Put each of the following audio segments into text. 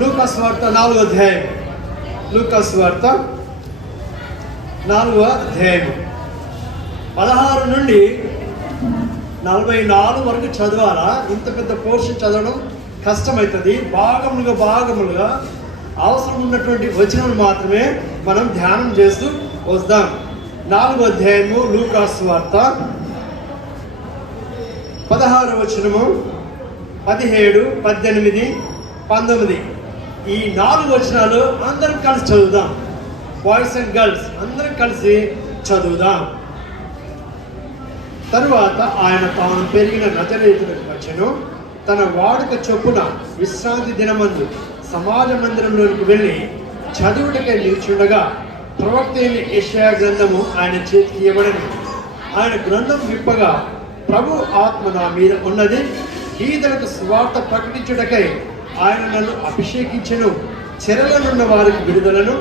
లూకా సువార్త 4వ అధ్యాయం. లూకా సువార్త 4వ అధ్యాయం 16 నుండి 44 వరకు చదవాలా? ఇంత పెద్ద పోర్షన్ చదవడం కష్టమవుతుంది. భాగములుగా అవసరం ఉన్నటువంటి వచనాలు మాత్రమే మనం ధ్యానం చేస్తూ వస్తాం. 4వ అధ్యాయము లూకా సువార్త 16వ వచనము, 17, 18, 19 ఈ 4 వచనాలు అందరం కలిసి చదువుదాం. బాయ్స్ అండ్ గర్ల్స్ అందరం కలిసి చదువుదాం. తరువాత ఆయన తాను పెరిగిన నజరేతులకు వచ్చెను. తన వాడుక చొప్పున విశ్రాంతి దినమందు సమాజ మందిరంలోనికి వెళ్ళి చదువుటకై నిల్చుండగా ప్రవక్త అయిన యెషయా గ్రంథము ఆయన చేతికి ఇవ్వబడెను. ఆయన గ్రంథం విప్పగా, ప్రభు ఆత్మ నా మీద ఉన్నది, ఈదలకు సువార్త ప్రకటించుటకై ఆయన నన్ను అభిషేకించెను. చెరలనున్న వారికి విడుదలను,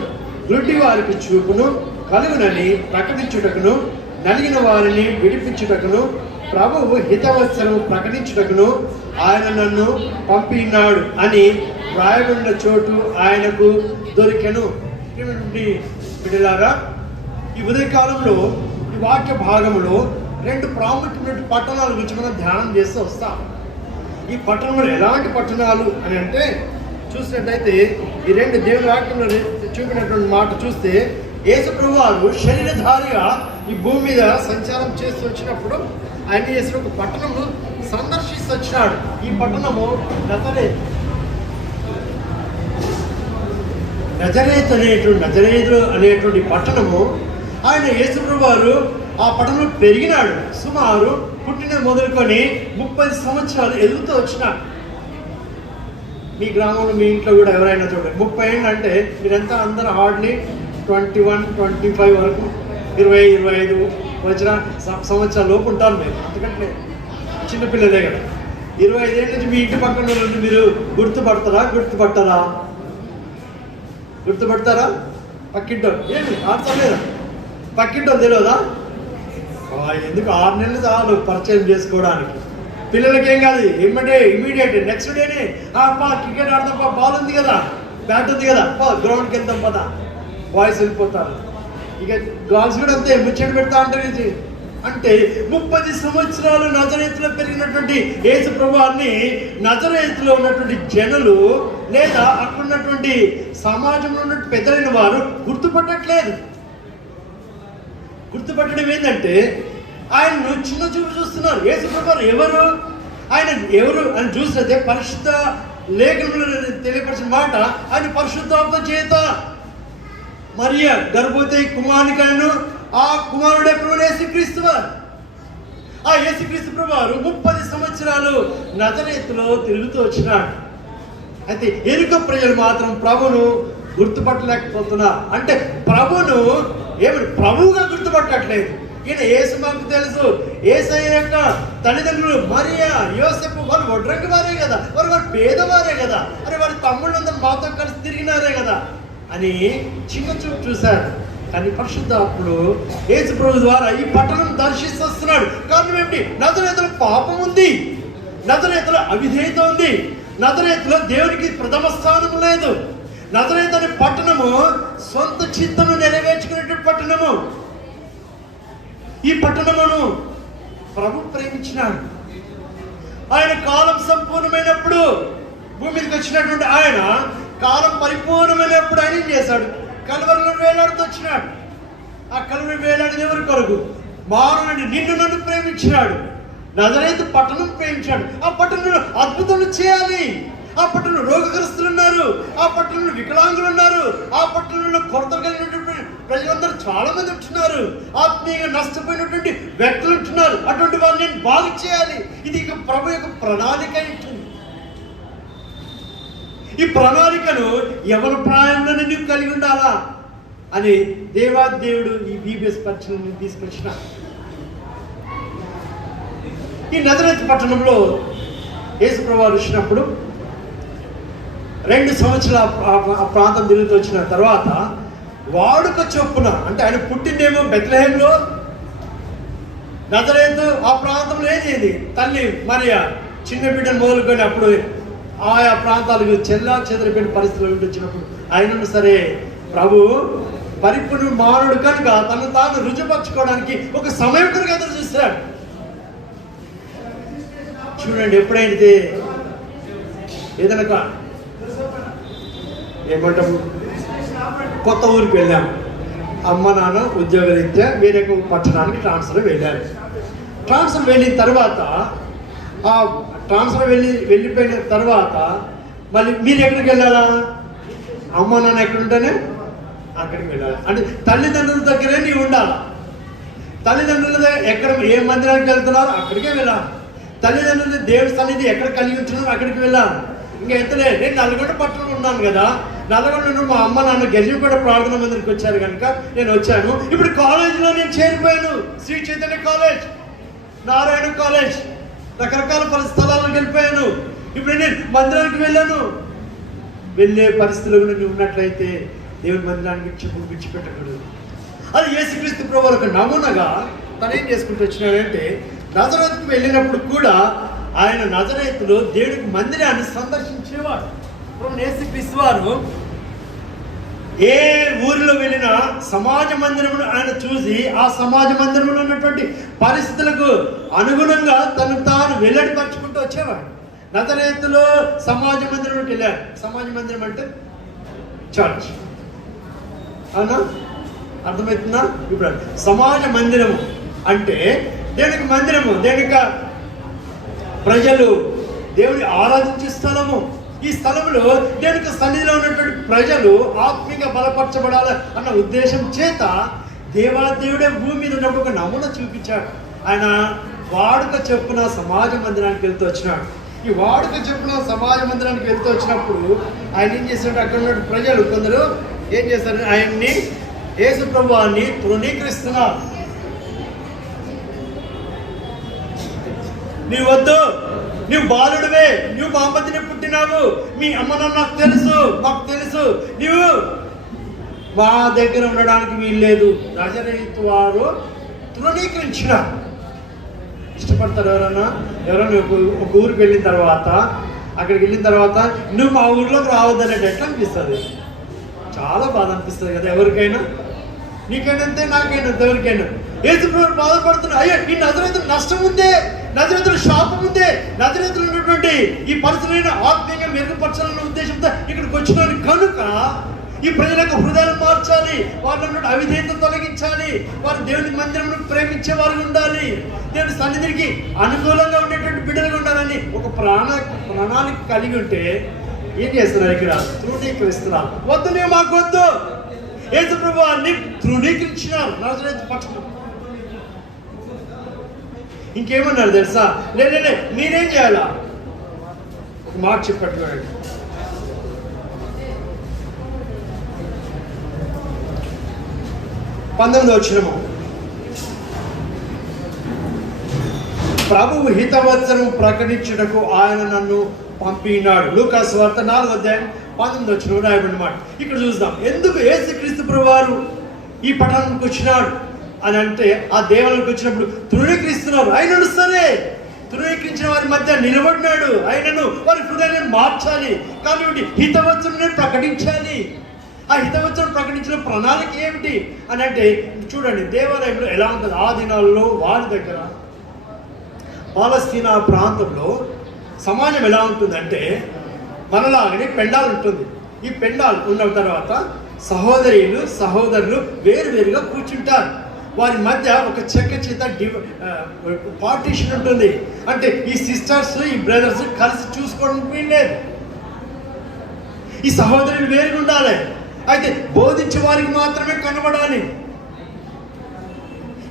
గుడ్డి వారికి చూపును కలుగునని ప్రకటించుటకును, నలిగిన వారిని విడిపించుటకును, ప్రభువు హితవత్సరము ప్రకటించుటకును ఆయన నన్ను పంపినాడు అని రాయబడిన చోటు ఆయనకు దొరికెను. బిడ్డలారా, ఈ ఉదయకాలంలో ఈ వాక్య భాగంలో 2 ప్రాముఖ్యమైన పట్టణాల గురించి మనం ధ్యానం చేస్తూ వస్తాం. ఈ పట్టణంలో ఎలాంటి పట్టణాలు అని అంటే చూసినట్టయితే ఈ 2 దేవుని వాక్యంలో చూపినటువంటి మాట చూస్తే, యేసు ప్రభువారు శరీరధారిగా ఈ భూమి మీద సంచారం చేస్తూ వచ్చినప్పుడు ఆయన చేసిన ఒక పట్టణము సందర్శిస్తూ వచ్చినాడు. ఈ పట్టణము నజరేతు అనేటువంటి పట్టణము. ఆయన యేసు ప్రభువారు ఆ పట్టణంలో పెరిగినాడు. సుమారు పుట్టిన మొదలుకొని 30 సంవత్సరాలు ఎదుగుతూ వచ్చినాడు. మీ గ్రామంలో మీ ఇంట్లో కూడా ఎవరైనా చూడండి, 30 ఏళ్ళు అంటే మీరంతా అందరూ హార్డ్లీ 21, 25 వరకు 20, 25 వచ్చిన సంవత్సరాల లోపు ఉంటారు మీరు. ఎందుకంటే చిన్నపిల్లలే కదా. 25 ఏళ్ళ నుంచి మీ ఇంటి పక్కన మీరు గుర్తుపడతారా? పక్కింటో ఏంటి ఆడతలేదా? పక్కింటో తెలియదా? ఎందుకు 6 నెలలు చాలు పరిచయం చేసుకోవడానికి. పిల్లలకేం కాదు, ఇమీడియట్ నెక్స్ట్ డేనే క్రికెట్ ఆడదాం, బాల్ ఉంది కదా, బ్యాట్ ఉంది కదా, గ్రౌండ్కి వెళ్తాం పదా, బాయ్స్ వెళ్ళిపోతారు. ఇక గర్ల్స్ కూడా అంతే ముచ్చట పెడతా అంటారు. అంటే 30 సంవత్సరాలు నజరేతులో పెరిగినటువంటి యేసు ప్రభువాన్ని నజరేతులో ఉన్నటువంటి జనులు లేదా అక్కడ ఉన్నటువంటి సమాజంలో ఉన్నటువంటి పెద్దలైన వారు గుర్తుపట్టట్లేదు. గుర్తుపట్టడం ఏంటంటే ఆయన్ను చిన్న చూపు చూస్తున్నారు. యేసు ప్రభువారు ఆయన ఎవరు అని చూసినట్టే పరిశుద్ధ లేఖనంలో తెలియపరిచిన మాట, ఆయన పరిశుద్ధాత్మ చేత మరియ గర్భవతి కుమారునికను, ఆ కుమారుడే ప్రభు యేసుక్రీస్తు వారు. ఆ యేసుక్రీస్తు ప్రభువారు 30 సంవత్సరాలు నజరేతులో తిరుగుతూ వచ్చినాడు. అయితే ఎరుక ప్రజలు మాత్రం ప్రభును గుర్తుపట్టలేకపోతున్నారు. అంటే ప్రభువుగా గుర్తుపట్టట్లేదు. ఈయన యేసు మాకు తెలుసు, యేసయ్య యొక్క తల్లిదండ్రులు మరియా, యోసేపు వాళ్ళు వడ్రంగి వారే కదా, వారు పేదవారే కదా, అరే వారి తమ్ముళ్ళందరూ మాతో కలిసి తిరిగినారే కదా అని చిన్న చూపు చూశారు. కానీ పరిశుద్ధాత్ముడు యేసు ప్రభు ద్వారా ఈ పట్టణం దర్శిస్తూ వస్తున్నాడు. కారణం ఏమిటి? నజరేతులో పాపం ఉంది, నజరేతులో అవిధేయత ఉంది, నజరేతులో దేవునికి ప్రథమ స్థానం లేదు. నజరేతు అనే పట్టణము సొంత చిత్తము నెరవేర్చుకునేటువంటి పట్టణము. ఈ పట్టణమును ప్రభు ప్రేమించినాడు. ఆయన కాలం సంపూర్ణమైనప్పుడు భూమి మీదకి వచ్చినటువంటి ఆయన కాలం పరిపూర్ణమైనప్పుడు ఆయన ఏం చేశాడు? కలువరిలో వేలాడుతూ వచ్చినాడు. ఆ కలువరి వేలాడిన ఎవరి కొరకు? మానవుని నిన్ను నన్ను ప్రేమించినాడు. నజరేతు పట్టణం ప్రేమించాడు. ఆ పట్టణంలో అద్భుతాలు చేయాలి. ఆ పట్టణంలో రోగగ్రస్తులు ఉన్నారు, ఆ పట్టణంలో వికలాంగులు ఉన్నారు, ఆ పట్టణంలో కొరత కలిగినటువంటి ప్రజలందరూ చాలా మంది ఉంటున్నారు, ఆత్మీయంగా నష్టపోయినటువంటి వ్యక్తులు ఉంటున్నారు. అటువంటి వారిని నేను బాగు చేయాలి. ఇది ఇక ప్రభు యొక్క ప్రణాళిక ఉంటుంది. ఈ ప్రణాళికను ఎవరి ప్రాయంలోనే నీవు కలిగి ఉండాలా అని దేవాదేవుడు ఈ బీబీఎస్ పట్టణాన్ని తీసుకొచ్చిన. ఈ నజరేతు పట్టణంలో యేసు ప్రభువారు వచ్చినప్పుడు 2 సంవత్సరాల ఆ ప్రాంతం తిరుగుతూ వచ్చిన తర్వాత వాడుక చొప్పున, అంటే ఆయన పుట్టిందేమో బెత్లెహేంలో, నజరేతు ఆ ప్రాంతంలో ఏం చేయండి తల్లి మరియా చిన్న బిడ్డను మొదలుకొని అప్పుడు ఆయా ప్రాంతాలకు చెల్లా చెదరిపోయిన పరిస్థితులు వచ్చినప్పుడు ఆయనను సరే ప్రభు పరిపూర్ణ మానవుడు కనుక తను తాను రుజుపరచుకోవడానికి ఒక సమయం కనుక ఎదురు చూస్తాడు. చూడండి, ఎప్పుడైతే ఏదైనా ఏమంటాం కొత్త ఊరికి వెళ్ళాం, అమ్మ నాన్న ఉద్యోగరీత్యా వేరే పట్టణానికి ట్రాన్స్ఫర్ వెళ్ళారు. ట్రాన్స్ఫర్ వెళ్ళిన తర్వాత ఆ ట్రాన్స్ఫర్ వెళ్ళిపోయిన తర్వాత మళ్ళీ మీరు ఎక్కడికి వెళ్ళాలా? అమ్మ నాన్న ఎక్కడ ఉంటేనే అక్కడికి వెళ్ళాలి. అంటే తల్లిదండ్రుల దగ్గరే నీవు ఉండాలి. తల్లిదండ్రుల దగ్గర ఎక్కడ ఏ మందిరానికి వెళ్తున్నారో అక్కడికే వెళ్ళాలి. తల్లిదండ్రుల దేవుడి సన్నిధి ఎక్కడ కలిగి ఉంటున్నారో అక్కడికి వెళ్ళాలి. ఇంకా ఎంతలే, నేను నల్గొండ పట్టణంలో ఉన్నాను కదా, నల్గొండ మా అమ్మ నాన్న గెలిచిపేట ప్రార్థన మందిరికి వచ్చారు కనుక నేను వచ్చాను. ఇప్పుడు కాలేజీలో నేను చేరిపోయాను. శ్రీ చైతన్య కాలేజ్, నారాయణ కాలేజ్, రకరకాల స్థలాలకు వెళ్ళిపోయాను. ఇప్పుడు నేను మందిరానికి వెళ్ళాను. వెళ్ళే పరిస్థితుల్లో నువ్వు ఉన్నట్లయితే దేవుని మందిరానికి విడిచిపెట్టకూడదు. అది యేసుక్రీస్తు ప్రభువు ఒక నమూనాగా తను ఏం చేసుకుంటూ వచ్చినాడంటే, నజరేతుకు వెళ్ళినప్పుడు కూడా ఆయన నజరేతులో దేవుడికి మందిరాన్ని సందర్శించేవాడు. యేసుక్రీస్తు వారు ఏ ఊరిలో వెళ్ళినా సమాజ మందిరమును ఆయన చూసి ఆ సమాజ మందిరంలో ఉన్నటువంటి పరిస్థితులకు అనుగుణంగా తను తాను వెల్లడిపరచుకుంటూ వచ్చేవాడు. నజరేతులో సమాజ మందిరంలోకి వెళ్ళాడు. సమాజ మందిరం అంటే చర్చ్, అవునా? అర్థమవుతుందా? ఇప్పుడు సమాజ మందిరము అంటే దేవునికి మందిరము, దేవునికి ప్రజలు దేవుని ఆరాధించే స్థలము. ఈ స్థలంలో దేవునికి సన్నిధిలో ఉన్నటువంటి ప్రజలు ఆత్మీయంగా బలపరచబడాలి అన్న ఉద్దేశం చేత దేవాదేవుడే భూమి మీద ఉన్నప్పుడు ఒక నమూనా చూపించాడు. ఆయన వాడుక చెప్పున సమాజ మందిరానికి వెళ్తూ వచ్చినాడు. ఈ వాడుక చెప్పున సమాజ మందిరానికి వెళ్తూ వచ్చినప్పుడు ఆయన ఏం చేశాడు? అక్కడ ఉన్న ప్రజలు కొందరు ఏం చేశారు? ఆయన్ని, యేసు ప్రభువాన్ని తృణీకరిస్తున్నారు. నీ వద్దు, నువ్వు బాలుడివే, నువ్వు మా మధ్యనే పుట్టినావు, మీ అమ్మ నాన్న నాకు తెలుసు, నువ్వు మా దగ్గర ఉండడానికి వీల్లేదు. నజరేతు వారు తృణీకరించిన. ఇష్టపడతారు ఎవరన్నా ఒక ఊరికి వెళ్ళిన తర్వాత, అక్కడికి వెళ్ళిన తర్వాత నువ్వు మా ఊర్లోకి రావద్దనేది ఎట్లా అనిపిస్తుంది? చాలా బాధ అనిపిస్తుంది కదా ఎవరికైనా. నీకైనంతే, నాకైనంతే, ఎవరికైనా. యేసు ప్రభువు బాధపడుతున్నా, అయ్యో ఈ నజరేతులు నష్టం ఉందే, నజరేతులు శాపం ఉందే, నజరేతులు ఉన్నటువంటి ఈ పరిస్థితులను ఆత్మీయంగా మెరుగుపరచాలన్న ఉద్దేశంతో ఇక్కడికి వచ్చినాను కనుక ఈ ప్రజల యొక్క హృదయాలు మార్చాలి, వాళ్ళ అవిధేయత తొలగించాలి, వారు దేవుని మందిరం ప్రేమించే వారు ఉండాలి, దేవుని సన్నిధికి అనుకూలంగా ఉండేటువంటి బిడ్డలుగా ఉండాలని ఒక ప్రణాళిక కలిగి ఉంటే ఏం చేస్తున్నారు? ఇక్కడ తృణీకరిస్తున్నారు. వద్దు, నీవు మాకు వద్దు. యేసు ప్రభువాన్ని తృణీకరించినారు నజరేతు పట్టణం. ఇంకేమన్నారు తెలుసా? లేదే మీరేం చేయాలా? ఒక మాట చెప్పట్టు 19వ వచనము, ప్రభువు హితవచనం ప్రకటించుటకు ఆయన నన్ను పంపినాడు. లూకా సువార్త 4:19 వచనం రాయబడిన మాట. ఇక్కడ చూద్దాం, ఎందుకు యేసుక్రీస్తు ప్రభువారు ఈ పట్టణానికి వచ్చినాడు అని అంటే, ఆ దేవాలయానికి వచ్చినప్పుడు తృణీకరిస్తున్నారు. ఆయనను సరే తృణీకరించిన వారి మధ్య నిలబడినాడు. ఆయనను వారి హృదయాన్ని మార్చాలి, కాబట్టి హితవచనం ప్రకటించాలి. ఆ హితవచనం ప్రకటించిన ప్రణాళిక ఏమిటి అని అంటే, చూడండి దేవాలయంలో ఎలా ఉంటుంది. ఆ దినాల్లో వారి దగ్గర పాలస్తీనా ప్రాంతంలో సమాజం ఎలా ఉంటుందంటే, మనలాగనే పెండాలు ఉంటుంది. ఈ పెండాలు ఉన్న తర్వాత సహోదరులు వేరువేరుగా కూర్చుంటారు. వారి మధ్య ఒక చెక్క చేత పార్టీషన్ ఉంటుంది. అంటే ఈ సిస్టర్స్, ఈ బ్రదర్స్ కలిసి చూసుకోవడానికి లేదు. ఈ సహోదరులు వేరుగా ఉండాలి. అయితే బోధించే వారికి మాత్రమే కనబడాలి.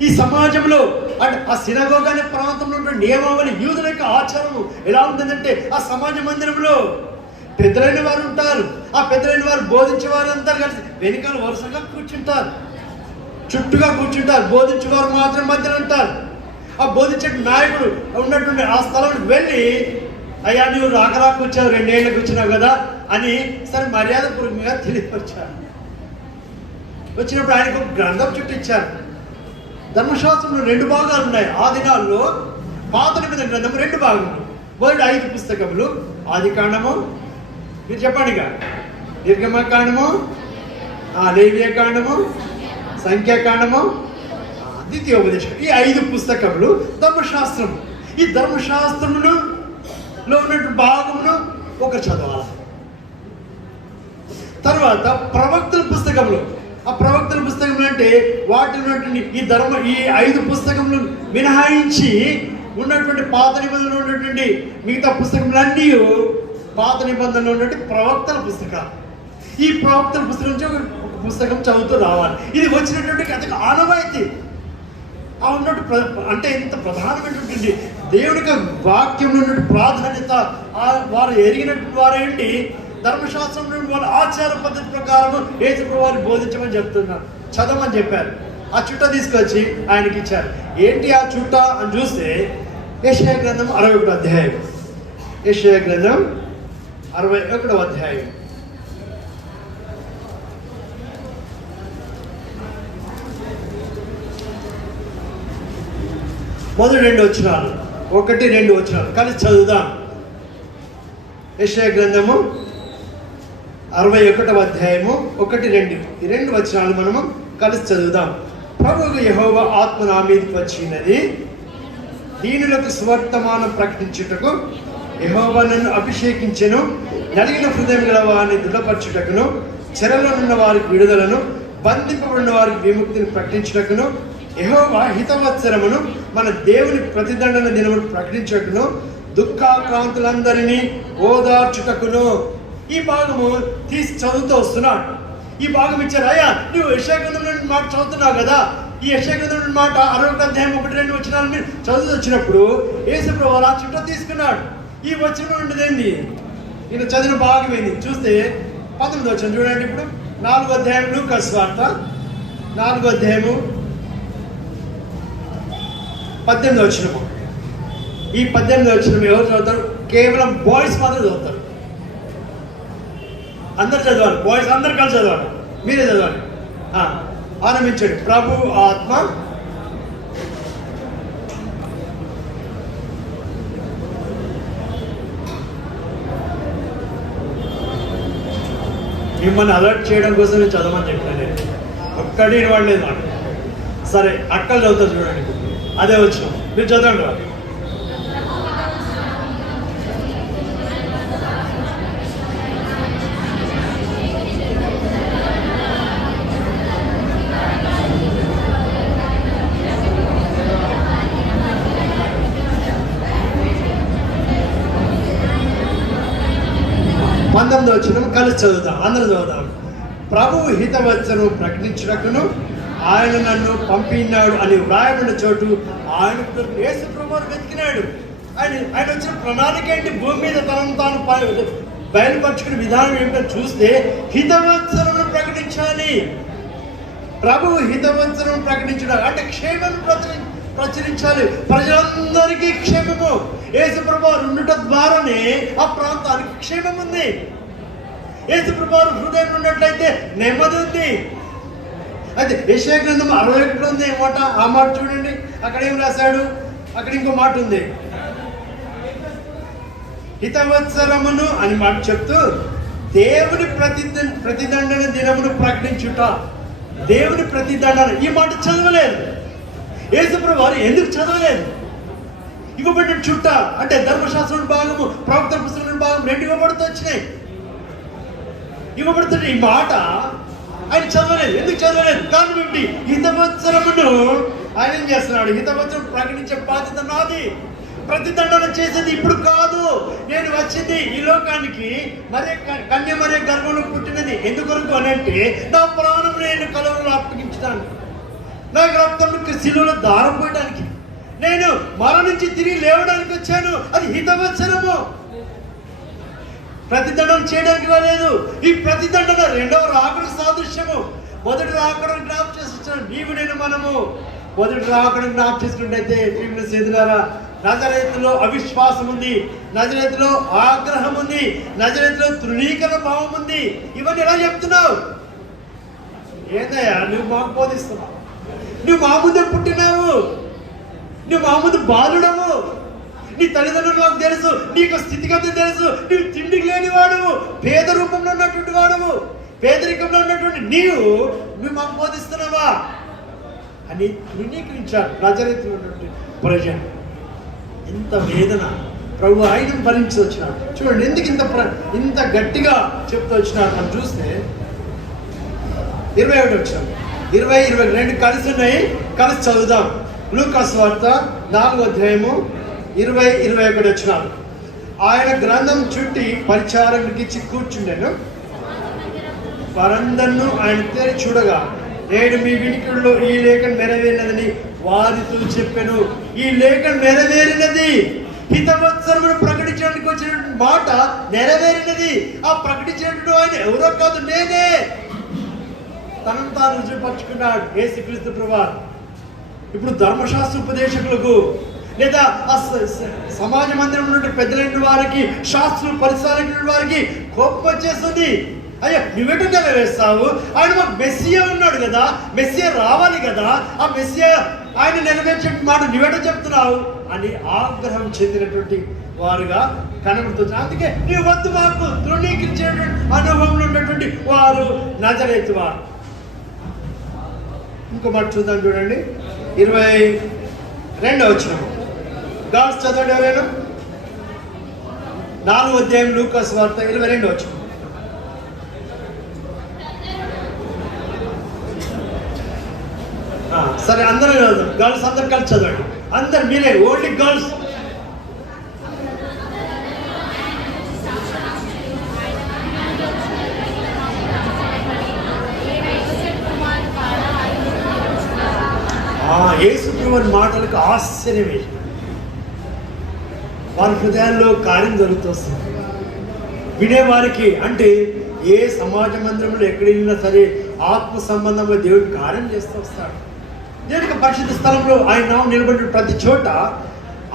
ఈ సమాజంలో అంటే ఆ సినగోగ్ అనే ప్రాంతంలో ఉన్న నియమావళి, యూదుల యొక్క ఆచారము ఎలా ఉంటుందంటే, ఆ సమాజ మందిరంలో పెద్దలైన వారు ఉంటారు. ఆ పెద్దలైన వారు బోధించే వారు అంతా కలిసి వెనుకల వరుసగా కూర్చుంటారు, చుట్టుగా కూర్చుంటారు. బోధించేవారు మాత్రం మధ్యలో ఉంటారు. ఆ బోధించే నాయకుడు ఉన్నటువంటి ఆ స్థలానికి వెళ్ళి, అయ్యా నువ్వు రాకరాకు వచ్చావు, 2 ఏళ్ళకి వచ్చినావు కదా అని సరే మర్యాదపూర్వకంగా తెలియపరిచారు. వచ్చినప్పుడు ఆయనకు ఒక గ్రంథం చుట్టూ ఇచ్చారు. ధర్మశాస్త్రంలో 2 భాగాలు ఉన్నాయి. ఆ దినాల్లో పాత నిబంధన గ్రంథం 2 భాగములు. మొదటి 5 పుస్తకములు, ఆది కాండము, మీరు చెప్పండి ఇక, నిర్గమకాండము, లేవియ కాండము, సంఖ్యాకాండము, ద్వితీయోపదేశం. ఈ 5 పుస్తకములు ధర్మశాస్త్రము. ఈ ధర్మశాస్త్రములో ఉన్నటువంటి భాగమును ఒకరు చదవాలి. తర్వాత ప్రవక్తల పుస్తకములు, ఆ ప్రవక్తల పుస్తకములు అంటే వాటిలో ఉన్నటువంటి ఈ 5 పుస్తకములు మినహాయించి ఉన్నటువంటి పాత నిబంధనలు ఉన్నటువంటి మిగతా పుస్తకములన్నీ పాత నిబంధనలు ఉన్నటువంటి ప్రవక్తల పుస్తకాలు. ఈ ప్రవక్తల పుస్తకం నుంచి ఒక పుస్తకం చదువుతూ రావాలి. ఇది వచ్చినటువంటి అతనికి ఆనవాయితీ. అంటే ఇంత ప్రధానమైనటువంటి దేవుని యొక్క వాక్యం ఉన్నటువంటి ప్రాధాన్యత వారు ఎరిగినటువంటి వారేంటి, ధర్మశాస్త్రం నుండి వాళ్ళ ఆచార పద్ధతి ప్రకారం యేసు వారిని బోధించమని చెప్తున్నారు. చదవమని చెప్పారు. ఆ చుట్ట తీసుకొచ్చి ఆయనకి ఇచ్చారు. ఏంటి ఆ చుట్ట అని చూస్తే యెషయా గ్రంథం 61వ అధ్యాయం. యెషయా గ్రంథం 61వ అధ్యాయం. మొదటి 2 వచనాలు, 1-2 వచనాలు కలిసి చదువుదాం. యెషయా గ్రంథము 61వ అధ్యాయము 1-2 ఈ 2 వచనాలు మనము కలిసి చదువుదాం. ప్రభువు యెహోవా ఆత్మ నా మీదకి వచ్చినది, దీనులకు సువర్తమానం ప్రకటించుటకు. యెహోవా నన్ను అభిషేకించెను, నలిగిన హృదయం గల వారిని దృఢపరచుటకును, చెరలో ఉన్న వారికి విడుదలను, బంధింపబడిన వారికి విముక్తిని ప్రకటించుటకును, యెహోవా హితవత్సరమును మన దేవుని ప్రతిదండన దినమును ప్రకటించుటకును, దుఃఖాక్రాంతులందరినీ ఓదార్చుటకును. ఈ భాగము తీసి చదువుతూ వస్తున్నాడు. ఈ భాగం ఇచ్చారు. అయ్యా నువ్వు యెషయా గ్రంథం నుండి మాట చదువుతున్నావు కదా, ఈ యెషయా గ్రంథం నుండి మాట 61వ అధ్యాయం 1-2 వచనాలు మీరు చదువు వచ్చినప్పుడు యేసు ప్రభువు ఆ చుట్టూ తీసుకున్నాడు. ఈ వచనం ఉండేది ఏంది, ఈయన చదివిన భాగం ఏంది చూస్తే 19వ వచనం చూడండి. ఇప్పుడు 4వ అధ్యాయం లూకా సువార్త 4వ అధ్యాయము 18వ వచనము. ఈ 18వ వచనం ఎవరు చదువుతారు? కేవలం బాయ్స్ మాత్రం చదువుతారు. అందరు చదవాలి, బాయ్స్ అందరు కలిసి చదవాలి, మీరే చదవాలి. ఆరంభించండి. ప్రభు ఆత్మ మిమ్మల్ని అలర్ట్ చేయడం కోసం నేను చదవమని చెప్పాను. నేను ఒక్కడి వాడలేదు మాట. సరే అక్కలు చదువుతారు చూడండి, అదే వచ్చిన మీరు చదవండి. వాళ్ళు వచ్చిన కలిసి చదువుతాం, అందరూ చదువుతాం. ప్రభువు హితవచనం ప్రకటించుటకును ఆయన నన్ను పంపినాడు అని వ్రాయబడిన చోటు ఆయన యేసు ప్రభువును వెతికినాడు. ఆయన వచ్చిన ప్రణాళిక ఏంటి? భూమి మీద తనను తాను బయలుపరుచుకునే విధానం ఏమిటో చూస్తే హితవచనమును ప్రకటించాలి. ప్రభువు హితవచనం ప్రకటించడం అంటే క్షేమం ప్రచురించాలి, ప్రజలందరికీ క్షేమము. యేసు ప్రభువు ఉండుట ద్వారానే ఆ ప్రాంతానికి క్షేమం ఉంది. యేసు ప్రభువు హృదయం ఉన్నట్లయితే నెమ్మది ఉంది. అయితే యెషయా గ్రంథం 61 ఉంది మాట. ఆ మాట చూడండి, అక్కడ ఏం రాశాడు? అక్కడ ఇంకో మాట ఉంది, హితవత్సరమును అని మాట చెప్తూ దేవుని ప్రతిదండన దినమును ప్రకటించుట. దేవుని ప్రతిదండన ఈ మాట చదవలేదు యేసు ప్రభువు. ఎందుకు చదవలేదు? ఇవ్వబడిన చుట్ట అంటే ధర్మశాస్త్రం భాగము, ప్రవక్తల పుస్తకం భాగం 2 ఇవ్వబడుతూ వచ్చినాయి. ఇవ్వబడుతుంటే ఈ మాట ఆయన చదవలేదు. ఎందుకు చదవలేదు? కారణం ఏమిటి? హితవత్సరమును ఆయన ఏం చేస్తున్నాడు? హితవత్సరం ప్రకటించే బాధ్యత నాది. ప్రతిదండన చేసేది ఇప్పుడు కాదు. నేను వచ్చింది ఈ లోకానికి మరే కన్య మరే గర్భంలో పుట్టినది ఎందుకొరకు అని అంటే నా ప్రాణం నేను కలవలో అప్పగించడానికి, నా రక్తం శిలువలో దారం పోయడానికి, నేను మరణించి తిరిగి లేవడానికి వచ్చాను. అది హితవత్సరము. ప్రతిదండన చేయడానికి రాలేదు. ఈ ప్రతిదండన 2వ రాకడ సాదృశ్యము. మొదటి రాకడను జ్ఞాపకం చేస్తున్నాను. నీవు నేను మనము మొదటి రాకడను జ్ఞాపకం చేసుకున్నట్టయితే ప్రియమైన స్నేహితులారా, నజరేతులో అవిశ్వాసం ఉంది, నజరేతులో ఆగ్రహం ఉంది, నజరేతులో తృణీకరణ భావం ఉంది. ఇవన్నీ ఎలా చెప్తున్నావు? ఏందయ్యా నువ్వు మాకు బోధిస్తున్నావు? నువ్వు మా ముందే పుట్టినావు, నువ్వు మా ముందు బాలుడవు, నీ తల్లిదండ్రులు నాకు తెలుసు, నీకు స్థితిగతి తెలుసు, నీవు తిండికి లేనివాడు, పేద రూపంలో ఉన్నటువంటి వాడువు, పేదరికంలో ఉన్నటువంటి నువ్వు మాకు బోధిస్తున్నావా అని తృణీకరించాడు నజరేతులో ఉన్నటువంటి ప్రజలు. ఎంత వేదన ప్రభు ఆయన భరించి వచ్చినాడు. చూడండి ఎందుకు ఇంత గట్టిగా చెప్తూ వచ్చినాడు. మనం చూస్తే 21 వచ్చాం, 20-22 కలిసి ఉన్నాయి, కలిసి చదువుదాం. లూకా సువార్త 4వ అధ్యాయము 20-21 వచ్చినాడు. ఆయన గ్రంథం చుట్టి పరిచారకుడికి ఇచ్చి కూర్చుండెను. వారందరినూ ఆయన తేరి చూడగా, నేడు మీ వినికిడిలో ఈ లేఖను నెరవేరినదని వారితో చెప్పాను. ఈ లేఖను నెరవేరినది, హితవత్సరమును ప్రకటించడానికి వచ్చిన మాట నెరవేరినది. ఆ ప్రకటించినట్టు ఆయన ఎవరో కాదు, నేనే. తనను తాను రుజువుపరుచుకున్నాడు యేసుక్రీస్తు ప్రభువు. ఇప్పుడు ధర్మశాస్త్ర ఉపదేశకులకు లేదా సమాజ మందిరం నుండి పెద్దలైన వారికి, శాస్త్రులు పరిశీలకుల వారికి కోపం వచ్చేస్తుంది. అయ్యా నువ్వెటు నెరవేరుస్తావు? ఆయన మాకు మెస్సియా ఉన్నాడు కదా, మెస్సియా రావాలి కదా, ఆ మెస్సియా ఆయన నెరవేర్చే మాట నువ్వెట చెప్తున్నావు అని ఆగ్రహం చెందినటువంటి వారుగా కనబడుతుంది. అందుకే నీ వద్దు మాకు తృణీకరించేటువంటి అనుభవంలో ఉన్నటువంటి వారు నజరేతు వారు. ఇంకో మాట చూద్దాం, చూడండి 22వ వచనం. గాడ్స్ చదవండి ఎవరైనా. 4వ అధ్యాయం లూకా సువార్త 22వ వచనం. సరే అందరూ చదువు, గర్ల్స్ అందరు కలిసి చదవండి. అందరు మీరే, ఓన్లీ గర్ల్స్. యేసుప్రభుని మాటలకు ఆశ్చర్యం వేసి వారి హృదయాల్లో కార్యం జరుగుతూ వస్తుంది. వినేవారికి అంటే ఏ సమాజ మందిరంలో ఎక్కడ వెళ్ళినా సరే ఆత్మ సంబంధంగా దేవుడు కార్యం చేస్తూ వస్తాడు. దేవునికి పరిశుద్ధ స్థలంలో ఆయన నామం నిలబడిన ప్రతి చోట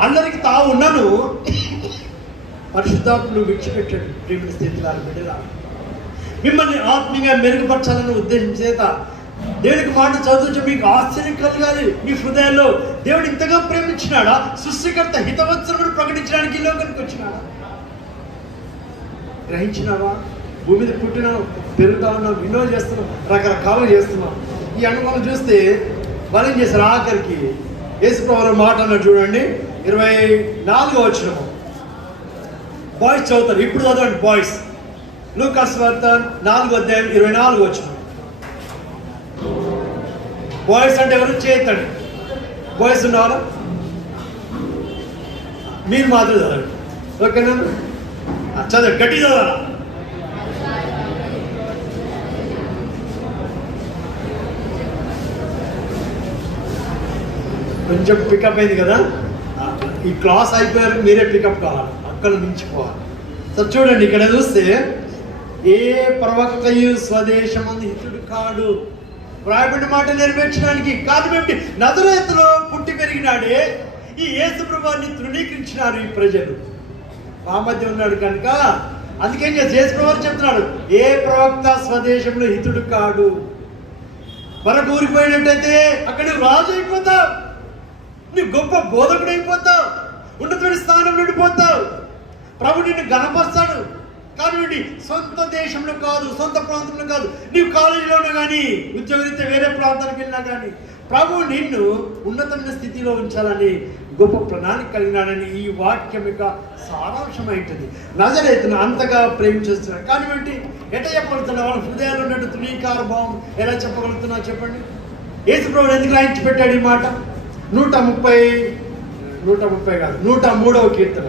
అందరికి తావు ఉన్నాను పరిశుద్ధాత్మను విడిచిపెట్టాడు. ప్రేమ స్థితిలో బిడ్డలా మిమ్మల్ని ఆత్మీయంగా మెరుగుపరచాలన్న ఉద్దేశం చేత దేవునికి మాట చదువుతూ మీకు ఆశ్చర్యం కలగాలి. మీ హృదయాల్లో దేవుడు ఇంతగా ప్రేమించినాడా? సృష్టికర్త హితవత్సరమును ప్రకటించడానికి ఈ లోకానికి వచ్చినాడా? గ్రహించినావా? భూమి మీద పుట్టినావు, పెరుగుతా ఉన్నావు, వినోదం చేస్తున్నావు, రకరకాలుగా చేస్తున్నావు. ఈ అనుభవం చూస్తే వాళ్ళు ఏం చేశారు? ఆఖరికి యేసుప్రభువు మాట అన్నాడు చూడండి, 24వ వచనం. బాయ్స్ చదువుతారు, ఇప్పుడు చదవండి బాయ్స్. లూకా సువార్త 4వ అధ్యాయం 24వ వచనం. బాయ్స్ అంటే ఎవరు? చేతండి. బాయ్స్ ఉన్నారా? మీరు మాత్రం చదవండి, ఓకేనా? చదవండి, గట్టి చదవాలా? కొంచెం పికప్ అయింది కదా. ఈ క్లాస్ అయిపోయారు, మీరే పికప్ కావాలి, అక్కడ మించిపోవాలి. సో చూడండి, ఇక్కడ చూస్తే ఏ ప్రవక్తయు స్వదేశమందు హితుడు కాడు. రాయబడిన మాట నెరవేర్చడానికి కారణం ఏమిటి? నజరేతులో పుట్టి పెరిగినాడే ఈ యేసు ప్రభువుని తృణీకరించినారు ఈ ప్రజలు. మా మధ్య ఉన్నాడు కనుక అందుకేం చేసి యేసు ప్రభువు చెప్తున్నాడు, ఏ ప్రవక్త స్వదేశంలో హితుడు కాడు. మనకు ఊరిపోయినట్టయితే అక్కడ రాజు అయిపోతావు, నీ గొప్ప బోధకుడు అయిపోతావు, ఉన్నతమైన స్థానం నుండిపోతావు, ప్రభు నిన్ను గణపరుస్తాడు. కాబట్టి సొంత దేశంలో కాదు, సొంత ప్రాంతంలో కాదు, నీవు కాలేజీలోనే కానీ ఉద్యోగరీత్యా వేరే ప్రాంతానికి వెళ్ళినా కానీ ప్రభు నిన్ను ఉన్నతమైన స్థితిలో ఉంచాలని గొప్ప ప్రణాళిక కలిగినాడని ఈ వాక్యం యొక్క సారాంశం ఏంటిది. నజరేతును అంతగా ప్రేమించేస్తున్నాడు. కానీ ఏంటి ఎట్లా చెప్పగలుగుతున్నా? వాళ్ళ హృదయాలు ఉన్నట్టు తృణీకార భావం ఎలా చెప్పగలుగుతున్నా చెప్పండి. యేసు ప్రభువు ఎందుకు రాయించి పెట్టాడు ఈ మాట? 130 కాదు, 103వ కీర్తన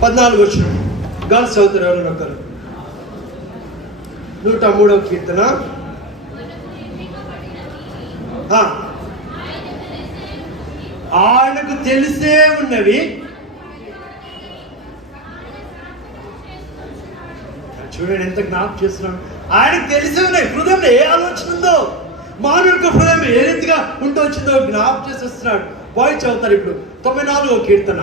14 వచనం. గర్ల్స్ చదువుతారు ఎవరైనా ఒకరు. 103వ కీర్తన. ఆయనకు తెలిసే ఉన్నవి. చూడండి ఎంత జ్ఞాపకం చేస్తున్నాడు. ఆయనకు తెలిసే ఉన్నాయి. హృదయంలో ఏ ఆలోచన ఉందో, మానవుడికి హృదయం ఏ రీతిగా ఉంటూ వచ్చిందో జ్ఞాపకం చేసి వస్తున్నాడు. బాయ్ చదువుతారు ఇప్పుడు 94వ కీర్తన.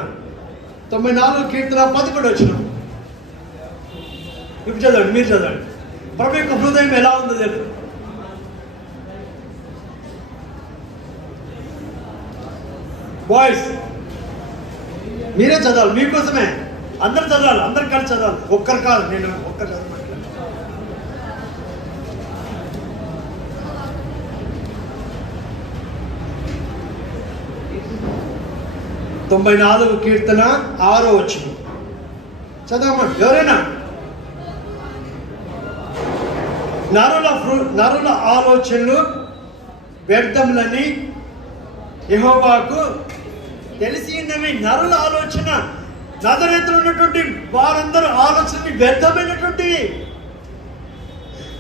94వ కీర్తన 11 వచనం. ఇప్పుడు చదవండి, మీరు చదవండి. ప్రభు యొక్క హృదయం ఎలా ఉందో తెలుసు. బాయ్స్ మీరే చదవాలి, మీకోసమే. అందరు చదవాలి, అందరు కలిసి చదవాలి, ఒక్కరు కాదు. నేను ఒక్కరు చదవట్లేదు. 94 కీర్తన 6వ వచనం చదవమండి ఎవరైనా. నరుల ఆలోచనలు వ్యర్థములని యెహోవాకు తెలిసి ఉన్నవి. నరుల ఆలోచన, నజరేతులో ఉన్నటువంటి వారందరూ ఆలోచన వ్యర్థమైనటువంటివి.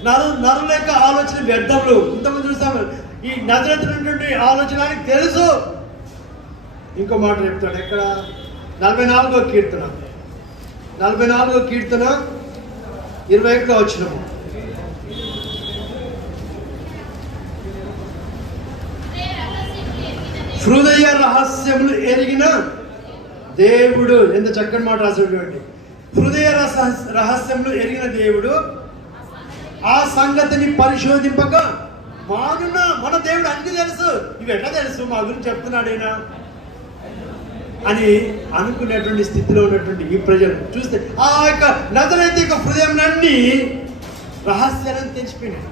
నరుల యొక్క ఆలోచన వ్యర్థములు. ఇంతకుముందు చూసాము, ఈ నజరేతులో ఉన్నటువంటి ఆలోచన ఆయనకు తెలుసు. ఇంకో మాట చెప్తాడు ఎక్కడ, 44వ కీర్తన 21వ వచనము. హృదయ రహస్యములు ఎరిగిన దేవుడు. ఎంత చక్కని మాట రాసేటువంటి. హృదయ రహస్యములు ఎరిగిన దేవుడు ఆ సంగతిని పరిశోధింపక మానున్న. మన దేవుడు అన్ని తెలుసు. ఇవి ఎట్లా తెలుసు, మా గురించి చెప్తున్నాడేనా అని అనుకునేటువంటి స్థితిలో ఉన్నటువంటి ఈ ప్రజలు చూస్తే ఆ యొక్క నజరేతు యొక్క హృదయం అన్ని రహస్యాలను తెచ్చిపోయినాడు.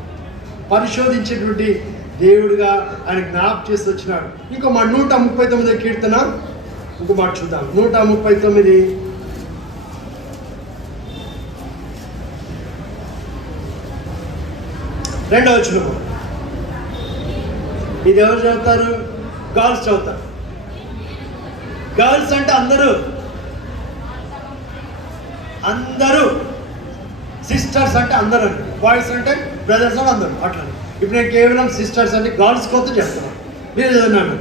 పరిశోధించేటువంటి దేవుడుగా ఆయన జ్ఞాపకం చేసి వచ్చినాడు. ఇంకో మాట 139వ కీర్తన ఇంకో మాట చూద్దాం. 139 2వ వచనం. ఇది ఎవరు చదువుతారు? గర్ల్స్ చదువుతారు. గర్ల్స్ అంటే అందరూ, సిస్టర్స్ అంటే అందరూ, బాయ్స్ అంటే బ్రదర్స్ అంటే అందరూ. అట్లా ఇప్పుడు నేను కేవలం సిస్టర్స్ అంటే గర్ల్స్ కొత్త చెప్తున్నాను. మీరు చదువున్నాను.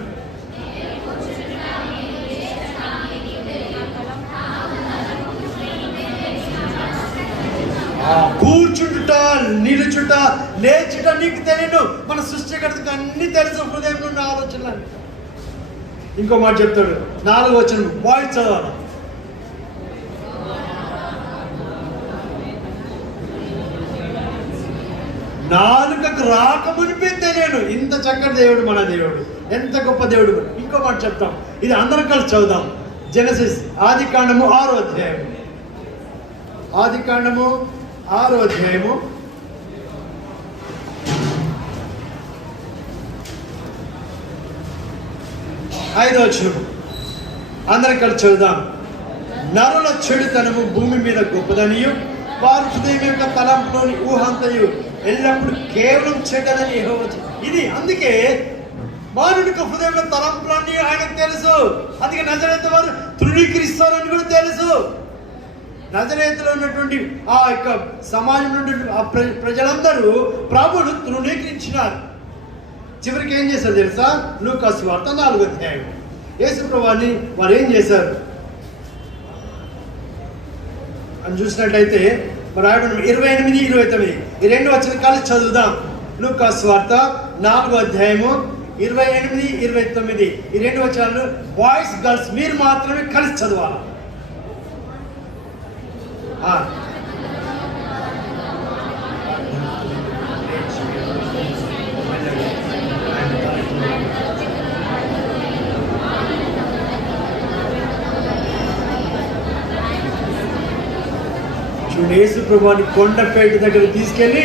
కూర్చుంటుట, నిలుచుట, లేచుట నీకు తెలియదు. మన సృష్టికర్తకు అన్ని తెలుసు, హృదయంలో ఉన్న ఆలోచనలు. ఇంకో మాట చెప్తాడు 4వ వచనం. బాయ్స్ చదవాలి. నాలుకకు రాకమునిపే తెలియను. ఇంత చక్కటి దేవుడు మన దేవుడు, ఎంత గొప్ప దేవుడు. ఇంకో మాట చెప్తాం, ఇది అందరం కలిసి చదువుదాం. జెనసిస్ ఆదికాండము 6వ అధ్యాయము. ఆదికాండము 6వ అధ్యాయము 5వ వచనం. అందరం కలిసి చదువుదాం. నరుల చెడుతనము భూమి మీద గొప్పదనియు వారి హృదయం యొక్క తలంపులోని ఊహంతయు ఎల్లప్పుడు కేవలం చెడ్డదని యెహోవా. ఇది అందుకే మానవుడికి హృదయంలో తలంపులన్నీ ఆయనకు తెలుసు. అందుకే నజరేతు వారు తృణీకరిస్తారని కూడా తెలుసు. నజరేతులో ఉన్నటువంటి ఆ యొక్క సమాజం నుండి ఆ ప్రజలందరూ ప్రభువును తృణీకరించినారు. చివరికి ఏం చేశారు తెలుసా? లూకా సువార్త 4వ అధ్యాయం. యేసు ప్రభువుని వారు ఏం చేశారు అని చూసినట్లయితే మరి 28, 29 ఈ 2 వచనం కలిసి చదువుదాం. లూకా సువార్త 4వ అధ్యాయము 28, 29 ఈ 2 వచనాలు బాయ్స్ గర్ల్స్ మీరు మాత్రమే కలిసి చదవాలి. యేసు ప్రభువుని కొండపేట దగ్గర తీసుకెళ్ళి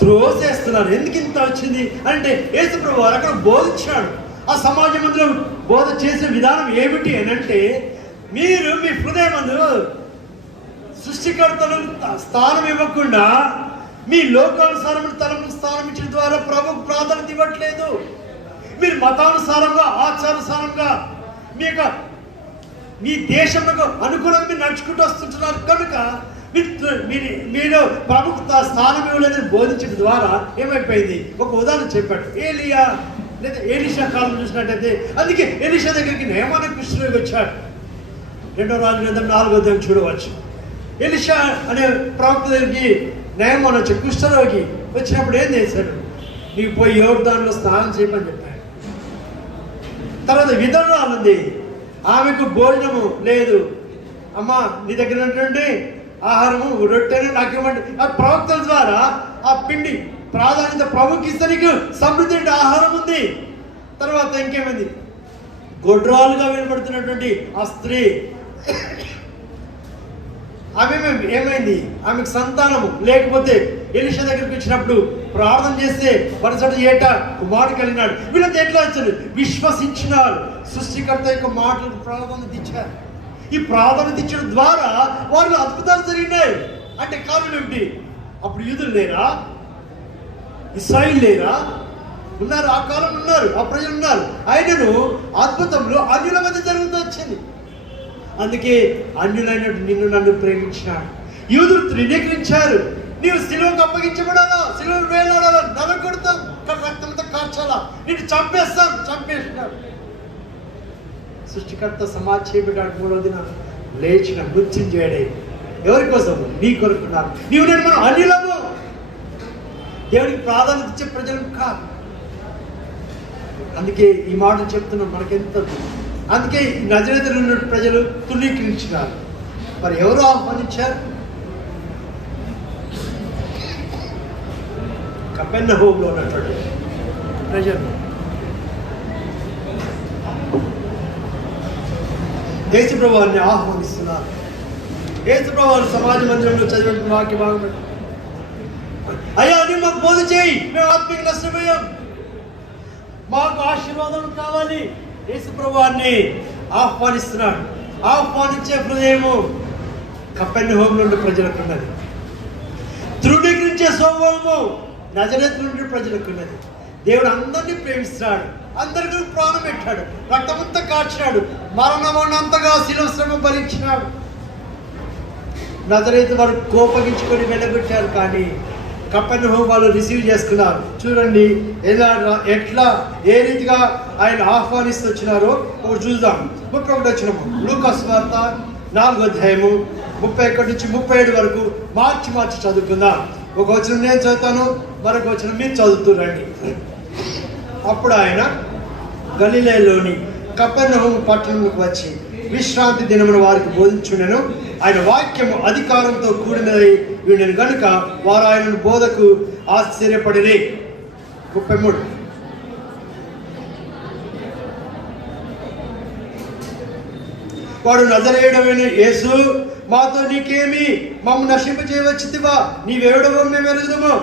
త్రోసేస్తున్నారు. ఎందుకు ఇంత వచ్చింది అంటే యేసు ప్రభువు అక్కడ బోధించాడు. ఆ సమాజం మధ్యలో బోధ చేసే విధానం ఏమిటి అని అంటే, మీరు మీ హృదయమందు సృష్టికర్తలు స్థానం ఇవ్వకుండా మీ లోకానుసారం తలకు స్థానం ఇచ్చిన ద్వారా ప్రభుకు ప్రాధాన్యత ఇవ్వట్లేదు. మీరు మతానుసారంగా, ఆచారానుసారంగా మీ దేశంలో అనుకూలంగా మీరు నడుచుకుంటూ వస్తుంటున్నారు. కనుక మీరు ప్రభుత్వ స్థానం ఇవ్వలేదని బోధించడం ద్వారా ఏమైపోయింది? ఒక ఉదాహరణ చెప్పాడు. ఏలియా లేదా ఎలీషా కాలం చూసినట్టయితే, అందుకే ఎలీషా దగ్గరికి నేమాన కృష్ణుడికి వచ్చాడు. 2వ రాజుల 4వ అధ్యాయం చూడవచ్చు. ఎలీషా అనే ప్రవక్త దగ్గరికి నేమాన వచ్చి కుష్ఠరోగి వచ్చినప్పుడు ఏం చేశాడు? నీకు పోయి యోర్దానులో స్నానం చేయమని చెప్పాడు. తర్వాత విధవరాలు ఉంది, ఆమెకు భోజనము లేదు. అమ్మా నీ దగ్గర ఉన్నటువంటి ఆహారము రొట్టెను నాకు ఇవ్వండి. ఆ ప్రవక్తల ద్వారా ఆ పిండి ప్రాధాన్యత ప్రభుకి ఇస్తే నీకు సమృద్ధి ఆహారం ఉంది. తర్వాత ఇంకేమైంది? గొడ్రాలుగా వినబడుతున్నటువంటి ఆ స్త్రీ, ఆమె ఏమైంది? ఆమెకు సంతానము లేకపోతే ఎలీషా దగ్గరికి వచ్చినప్పుడు ప్రార్థన చేస్తే మరుసటి ఏట కుమారుడు కలిగినాడు. వీళ్ళంతా ఎట్లా వచ్చారు? విశ్వసించినారు. సృష్టికర్త యొక్క మాటలకు ప్రాధాన్యత ఇచ్చారు. ఈ ప్రాధాన్యత ఇచ్చడం ద్వారా వారిలో అద్భుతాలు జరిగినాయి. అంటే కారణం ఏమిటి? అప్పుడు యూదులు లేరా? ఇశ్రాయేలు లేరా? ఉన్నారు. ఆ కాలం ఉన్నారు, ఆ ప్రజలు ఉన్నారు. ఆయనను అద్భుతంలో అన్యుల మధ్య జరుగుతూ వచ్చింది. అందుకే అన్యులైనట్టు నిన్ను నన్ను ప్రేమించినాడు. యూదులు తృణీకరించారు. నీవు సిలువకు అప్పగించబడాలా, సిలువను వేలాడాలా, నలగొడతాం, రక్తంతో కార్చాలా, నిన్ను చంపేసినాడు. సృష్టికర్త సమాధి చేయబడ్డాడు. 3వ దినం లేచిన మృత్యుంజయుడై ఎవరి కోసం? నీ కొరకున్నారు. నీవు నేను మనం అన్యులము, దేవుడికి ప్రాధాన్యత ఇచ్చే ప్రజలు కాదు. అందుకే ఈ మాటలు చెప్తున్నాం మనకెంత. అందుకే నజరేతులో ఉన్న ప్రజలు తృణీకరించినారు. మరి ఎవరు ఆహ్వానించారు? కపెర్నహూములో ఉన్నటువంటి ప్రజలు. యేసు ప్రభువుని ఆహ్వానిస్తున్నారు. యేసు ప్రభువు సమాజ మందిరంలో చదివిన వాక్య భాగం, అయ్యా నువ్వు మాకు బోధ చేయి, మేము ఆత్మీయ నష్టపోయాం, మాకు ఆశీర్వాదం కావాలి. యేసు ప్రభువుని ఆహ్వానిస్తున్నాడు. ఆహ్వానించే హృదయము కపెర్నహూములో ఉన్న ప్రజలకు ఉన్నది. తృణీకరించే స్వభావము నజరేతు నుండి ప్రజలకు ఉన్నది. దేవుడు అందరినీ ప్రేమిస్తున్నాడు. అందరికీ ప్రాణం పెట్టాడు. రక్తమంతా కార్చాడు. మరణమంతగా శిలువ శ్రమ భరించినాడు. నజరేతు వారు కోపగించుకొని వెళ్ళగొట్టారు. కానీ కపెర్నహూము వాళ్ళు రిసీవ్ చేసుకున్నారు. చూడండి ఎట్లా ఏ రీతిగా ఆయన ఆహ్వానిస్తూ వచ్చినారో చూద్దాం. 31 వచనము లూకా సువార్త 4వ అధ్యాయము 31 నుంచి 37 వరకు మార్చి చదువుకుందాం. ఒక వచనం నేను చదువుతాను, మరొక వచనం మీరు చదువుతురండి. అప్పుడు ఆయన గలిలయలోని కపెర్నహూము పట్టణంలోకి వచ్చి విశ్రాంతి దినమున వారికి బోధించుండెను. ఆయన వాక్యము అధికారంతో కూడినది వీడిని కనుక వారు ఆయన బోధకు ఆశ్చర్యపడిరి. 33 వాడు నజరేయుడవైన యేసు, మాతో నీకేమి, మమ్ము నశింపజేయవచ్చితివా? నీవెవడవో మేము ఎరుగుదుము,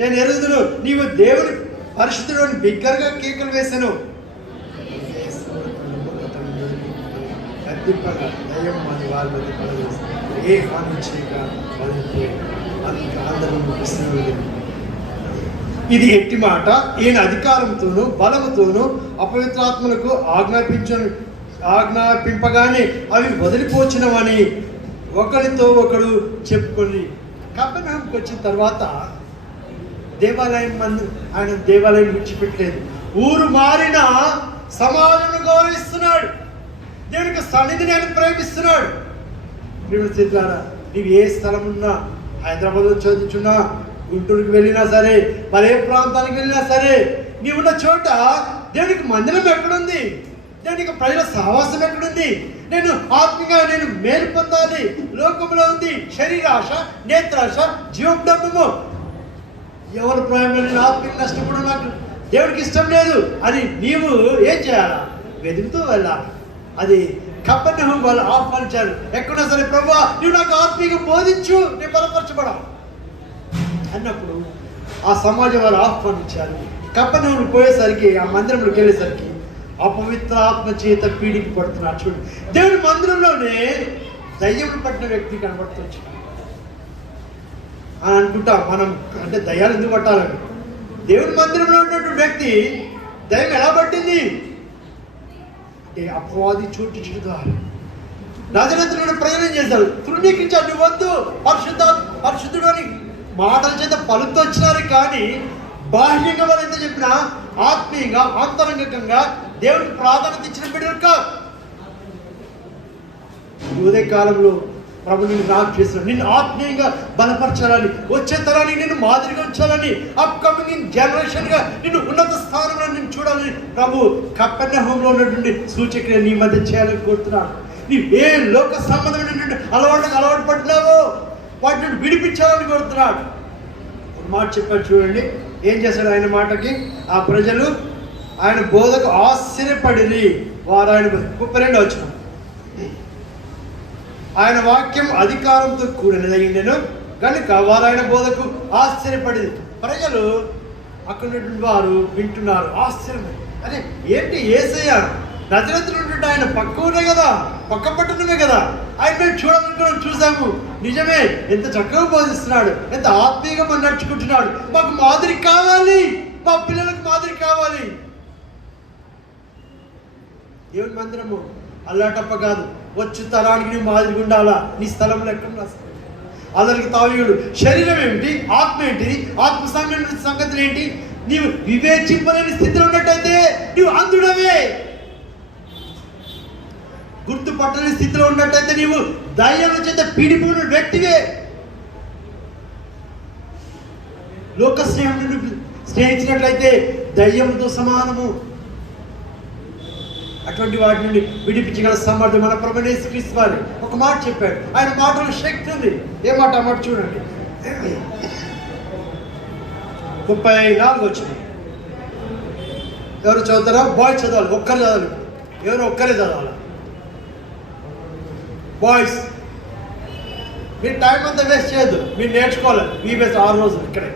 నేను ఎరుగుదును, నీవు దేవుని పరిశుద్ధుడు అని బిగ్గరగా కేకలు వేశాను. దయ్యం అని వాళ్ళు ఏ హాని చేయగా ఇది ఎట్టి మాట, ఈయన అధికారంతోనూ బలముతోనూ అపవిత్రాత్మలకు ఆజ్ఞాపింపగానే అవి వదిలిపోచినవని ఒకరితో ఒకడు చెప్పుకొని. కపెర్నహూముకి వచ్చిన తర్వాత ఆయన దేవాలయం విడిచిపెట్టలేదు. ఊరు మారిన సమాజం గౌరవిస్తున్నాడు. దేవునికి సన్నిధిని ఆయన ప్రేమిస్తున్నాడు. నీవు ఏ స్థలం ఉన్నా, హైదరాబాద్లో చదువుతున్నా, గుంటూరుకి వెళ్ళినా సరే, మరే ప్రాంతానికి వెళ్ళినా సరే, నీవున్న చోట దేవునికి మందిరం ఎక్కడుంది? దేవునికి ప్రజల సహవాసం ఎక్కడుంది? నేను ఆత్మీయంగా నేను మేలు పొందాలి. లోకంలో ఉంది శరీరాశ, నేత్రాశ, జీవడము. ఎవరి ప్రాయంలో నేను ఆత్మీయ నష్టపడడం నాకు దేవుడికి ఇష్టం లేదు అని నీవు ఏం చేయాలా? వెతుకుతూ వెళ్ళాలి. అది కపెర్నహూము వాళ్ళు ఆహ్వానించారు. ఎక్కడున్నా సరే, ప్రభువా నువ్వు నాకు ఆత్మీయంగా బోధించు, నేను బలపరచబడా అన్నప్పుడు ఆ సమాజం వాళ్ళు ఆహ్వానించారు. కపెర్నహూము పోయేసరికి, ఆ మందిరంలోకి వెళ్ళేసరికి అపవిత్ర ఆత్మ చేత పీడికి పడుతున్నారు. చూడు, దేవుడి మందిరంలోనే దయ్యం పట్టిన వ్యక్తి కనబడుతుంది అని అనుకుంటా మనం. అంటే దయ్యాలు ఎందుకు పట్టాలని? దేవుడి మందిరంలో ఉన్నటువంటి వ్యక్తి దయ్యం ఎలా పట్టింది అంటే అపవాది చోటించడం ద్వారా. నజరేతులో ప్రజలు ఏం చేశారు? తృణీకరించారు. నువ్వు వద్దు, పరిశుద్ధుడు అని మాటల చేత పలుకుతూ వచ్చినారు. కానీ బాహ్యంగా వాళ్ళు ఎంత చెప్పినా ఆత్మీయంగా ఆంతరంగికంగా దేవుడికి ప్రాధాన్యత ఇచ్చిన బిడ్డలు కాదు. ఉదయ కాలంలో ప్రభు నిన్ను నాకు చేస్తున్నాడు. నిన్ను ఆత్మీయంగా బలపరచాలని, వచ్చే తరానికి నిన్ను మాదిరిగా ఉంచాలని, అప్కమింగ్ జనరేషన్ గా నిన్ను ఉన్నత స్థానంలో నిన్ను చూడాలని ప్రభు కపెర్నహూములో ఉన్నటువంటి సూచక్రియ నీ మధ్య చేయాలని కోరుతున్నాడు. నీవు ఏ లోక సంబంధమైన అలవాటు పడినావో వాటిని విడిపించాలని కోరుతున్నాడు. ఒక మాట చెప్పాడు చూడండి, ఏం చేశాడు ఆయన మాటకి? ఆ ప్రజలు ఆయన బోధకు ఆశ్చర్యపడి వారు ఆయన 32 వచనం. ఆయన వాక్యం అధికారంతో కూడినదైండెను కనుక వారు ఆయన బోధకు ఆశ్చర్యపడింది. ప్రజలు అక్కడ వారు వింటున్నారు, ఆశ్చర్యమే. అరే ఏంటి యేసయ్య నజరేతులో ఉంటుంటే ఆయన పక్కనే కదా, పక్క పట్టణమే కదా, ఆయన మేము చూడాలనుకున్నాం, చూసాము, నిజమే, ఎంత చక్కగా బోధిస్తున్నాడు, ఎంత ఆత్మీయంగా మనం నడుచుకుంటున్నాడు, మాకు మాదిరి కావాలి, మా పిల్లలకు మాదిరి కావాలి. దేవుని మందిరము అల్లాటప్ప కాదు, వచ్చు తరానికి నీ మాదిరిగా ఉండాలా, నీ స్థలంలో ఎక్కడ అందరికి తావీయుడు. శరీరం ఏమిటి, ఆత్మ ఏంటిది, ఆత్మ సంగతులు ఏంటి, నీవు వివేచింపలేని స్థితిలో ఉన్నట్టయితే నీవు అంధుడవే. గుర్తుపట్టని స్థితిలో ఉన్నట్టయితే నీవు దయ్యాల చేత పీడిపోయిన వ్యక్తివే. లోక స్నేహం స్నేహించినట్లయితే దయ్యంతో సమానము. అటువంటి వాటి నుండి విడిపించగల సమర్థం మన ప్రభువైన యేసుక్రీస్తు వారు ఒక మాట చెప్పాడు. ఆయన మాటలో శక్తి ఉంది. ఏ మాట? ఆ మాట చూడండి. 34 వచ్చింది. ఎవరు చదువుతారా? బాయ్స్ చదవాలి, ఒక్కరు చదవాలి. ఎవరు ఒక్కరే చదవాలి. బాయ్స్ మీరు టైం అంతా వేస్ట్ చేయొద్దు, మీరు నేర్చుకోవాలి. మీ బెస్ట్ 6 రోజులు ఇక్కడే.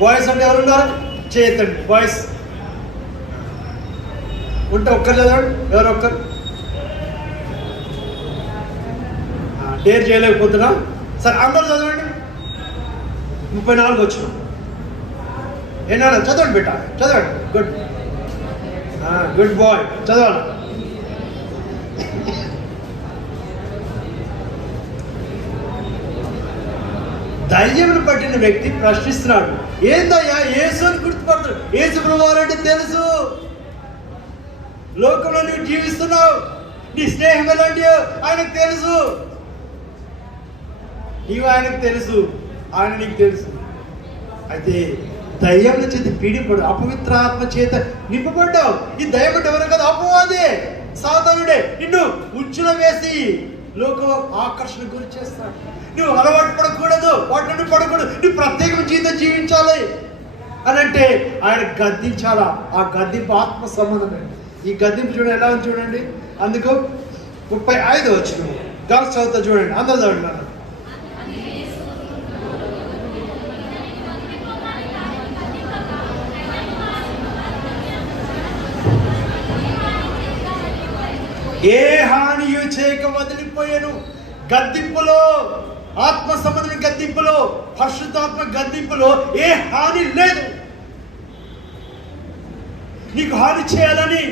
బాయ్స్ అంటే ఎవరు ఉన్నారు? చేయొద్దండి. బాయ్స్ ఉంటే ఒక్కరు చదవండి. ఎవరు ఒక్కరు? డేర్ చేయలేకపోతున్నా? సరే అందరూ చదవండి. 34 వచ్చిన. ఏనా చదవండి బిడ్డ, చదవండి. గుడ్ గుడ్ బాయ్, చదవాలి. దయ్యమును పట్టిన వ్యక్తి ప్రశ్నిస్తున్నాడు, ఏందయ్యా యేసు అని గుర్తుపడతాడు. యేసు ప్రభువారు అంటే తెలుసు, లోకంలో నువ్వు జీవిస్తున్నావు, నీ స్నేహం ఎలాంటి ఆయనకు తెలుసు, నీవు ఆయనకు తెలుసు, ఆయన నీకు తెలుసు. అయితే దయ్యం చేత పీడిపడు, అపవిత్ర ఆత్మ చేత నింపబడ్డావు. ఈ దయ్యం అంటే ఎవరు కదా? అపవాదే, సాతానుడే నిన్ను ఉచ్చులో వేసి లోకం ఆకర్షణ గురి చేస్తాడు. నువ్వు అలవాటు పడకూడదు, వాటి నుండి పడకూడదు, నువ్వు ప్రత్యేకమైన జీవితం జీవించాలి అని అంటే ఆయన గద్దించాలా. ఆ గద్దింపు ఆత్మ సంబంధమే. ఈ గద్దింపు చూడండి ఎలా ఉంది చూడండి. అందుకు 35 వచ్చిన గర్ల్స్ చదువుతా చూడండి, అందరూ చదవండి. ఏ హానియు చేయక వదిలిపోయాను. గద్దింపులో, ఆత్మ సంబంధమైన గద్దింపులో, పరిశుద్ధాత్మ గద్దింపులో ఏ హాని లేదు. నీకు హాని చేయాలని,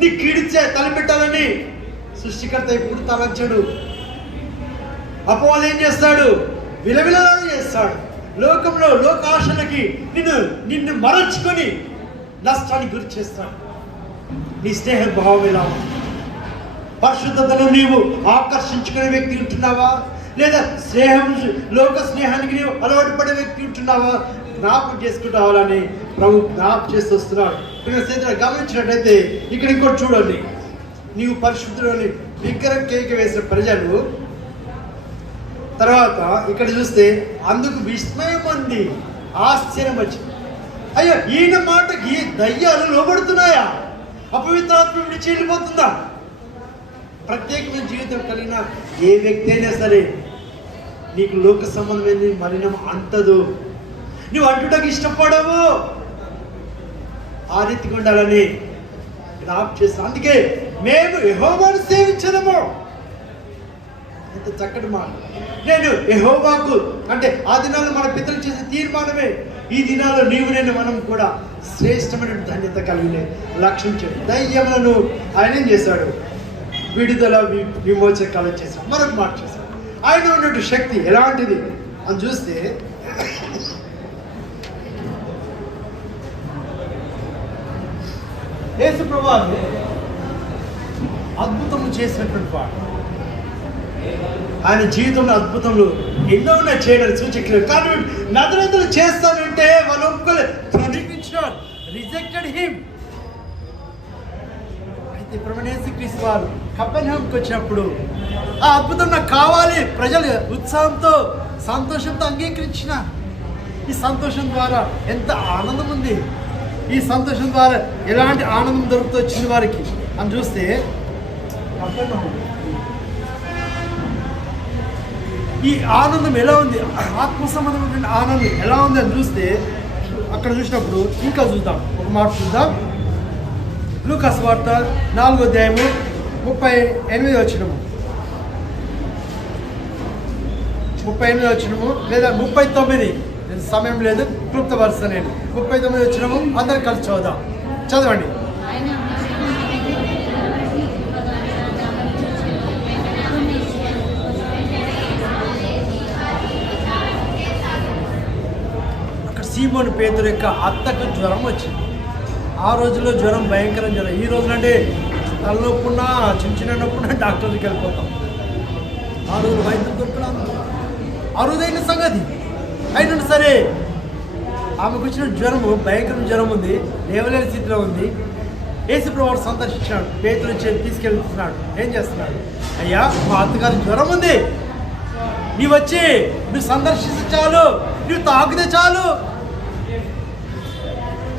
నీ కీడు తలపెట్టాలని సృష్టికర్త ఎప్పుడు తలంచడు. అపవాది ఏం చేస్తాడు? విలవిలలాగా చేస్తాడు. లోకంలో లోకాశలకి నిన్ను మరల్చుకొని నష్టానికి గురి చేస్తాడు. నీ స్నేహ భావం ఎలా ఉంది? పరిశుద్ధతను నీవు ఆకర్షించుకునే వ్యక్తి ఉంటున్నావా, లేదా లోక స్నేహానికి నీవు అలవాటు పడే వ్యక్తి ఉంటున్నావా? జ్ఞాపకం చేసుకుంటావాలని ప్రభు జ్ఞాపకం చేస్తూ వస్తున్నాడు. గమనించినట్టయితే ఇక్కడ ఇంకోటి చూడండి. నీవు పరిశుద్ధులని విగ్రహం కేక వేసిన ప్రజలు తర్వాత ఇక్కడ చూస్తే అందుకు విస్మయం ఉంది, ఆశ్చర్యం వచ్చింది. అయ్యో ఈయన మాటకి దయ్యాలు లోబడుతున్నాయా? అపవిత్రాత్మ విడిచి వెళ్ళిపోతుందా? ప్రత్యేకమైన జీవితం కలిగిన ఏ వ్యక్తి అయినా సరే నీకు లోక సంబంధమైన మలినం అంటదు. నువ్వు అంటుటకు ఇష్టపడవు. ఆ రీతిగా ఉండాలని జ్ఞాపకం చేస్తాం. అందుకే మేము యెహోవాను సేవించదము. ఎంత చక్కటి మాట. నేను యెహోవాకు అంటే ఆ దినాల్లో మన పితరులు చేసే తీర్మానమే. ఈ దినాల్లో నీవు నేను మనం కూడా శ్రేష్టమైన ధన్యత కలిగిన లక్ష్యం చేయాలి. దయ్యములను ఆయన ఏం చేశాడు? విడుదల విమోచకాలు చేశాడు. మరొక మాట చేశాడు. ఆయన ఉన్నట్టు శక్తి ఎలాంటిది అని చూస్తే యేసు ప్రభువు అద్భుతము చేసినటువంటి వాడు. ఆయన జీవితంలో అద్భుతములు ఎన్నో ఉన్నాయి చేయడానికి సూచక్రియలు. కానీ నజరేతులు చేస్తానంటే వాళ్ళు ఒప్పుకోలేదు, రిజెక్టెడ్ హిమ్. అయితే ప్రభువైన యేసుక్రీస్తు వారు కపెర్నహూముకు వచ్చినప్పుడు ఆ అద్భుతం నాకు కావాలి, ప్రజలు ఉత్సాహంతో సంతోషంతో అంగీకరించిన. ఈ సంతోషం ద్వారా ఎంత ఆనందం ఉంది. ఈ సంతోషం ద్వారా ఎలాంటి ఆనందం దొరుకుతూ వచ్చింది వారికి అని చూస్తే ఈ ఆనందం ఎలా ఉంది, ఆత్మ సంబంధమైన ఆనందం ఎలా ఉంది అని చూస్తే అక్కడ చూసినప్పుడు ఇంకా చూద్దాం, ఒక మాట చూద్దాం. లూకా సువార్త 4వ అధ్యాయము 38వ వచనము, 38వ వచనము లేదా 39, సమయం లేదు క్లుప్తపరుస్తా నేను. 39వ వచనము అందరు కలిసి చదువుదాం. చదవండి. సీమోను పేతురు యొక్క అత్తకు జ్వరం వచ్చింది. ఆ రోజుల్లో జ్వరం భయంకరం జ్వరం. ఈ రోజులంటే తలనొప్పున్నా చిన్న నొప్పున్నా డాక్టర్ దగ్గరికి వెళ్ళిపోతాం. ఆ రోజు వైద్యం దొరకడం అరుదైన సంగతి. అయినా సరే ఆమెకు వచ్చిన జ్వరము భయంకరం జ్వరం ఉంది, లేవలేని స్థితిలో ఉంది. యేసుప్రభువు సందర్శించాడు, పేతురు తీసుకెళ్తున్నాడు. ఏం చేస్తున్నాడు? అయ్యా, మా అత్తగారి జ్వరం ఉంది, నీవు వచ్చి నువ్వు సందర్శిస్తే చాలు, నువ్వు తాకితే చాలు,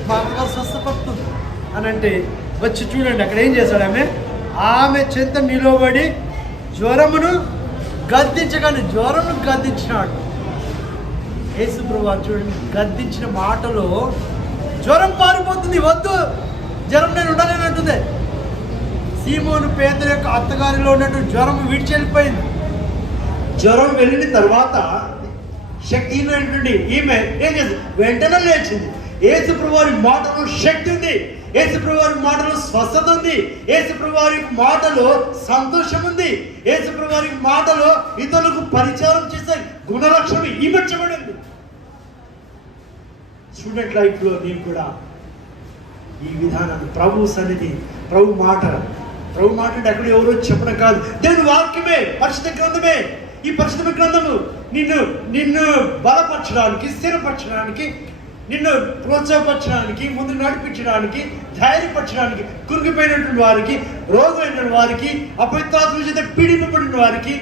మా అమ్మగారు స్వస్థపడుతుంది అని అంటే వచ్చి చూడండి అక్కడ ఏం చేశాడు. ఆమె చెంత నిలబడి జ్వరమును గద్దించగానే జ్వరమును గద్దించినాడు. యేసుప్రభువు చూడండి, గద్దించిన మాటలో జ్వరం పారిపోతుంది. వద్దు, జ్వరం నేను ఉండలేనంటుంది. సీమోను పేతురు యొక్క అత్తగారిలో ఉన్నటువంటి జ్వరం విడిచి వెళ్ళిపోయింది. జ్వరం వెళ్ళిన తర్వాత శక్తిహీనమైనటువంటి ఈమె ఏం చేసింది? వెంటనే లేచింది. యేసుప్రభువారి మాటలో శక్తి ఉంది, యేసుప్రభువారి మాటలో స్వస్థత ఉంది, యేసుప్రభువారి మాటలో సంతోషం ఉంది, యేసుప్రభువారి మాటలో ఇతరులకు పరిచారం చేసే గుణలక్షణం ఈమెచ్చబడింది. స్టూడెంట్ లైఫ్లో నేను కూడా ఈ విధానాన్ని ప్రభు సన్నిధి, ప్రభు మాట అంటే అక్కడ ఎవరో చెప్పడం కాదు, దేవుని వాక్యమే, పరిశుద్ధ గ్రంథమే. ఈ పరిశుద్ధ గ్రంథము నిన్ను బలపరచడానికి, స్థిరపరచడానికి, నిన్ను ప్రోత్సాహపరచడానికి, ముందు నడిపించడానికి, ధైర్యపరచడానికి, కురిగిపోయినటువంటి వారికి, రోగమైనటువంటి వారికి, అపవిత్రాత్మ చేత పీడింపబడిన వారికి,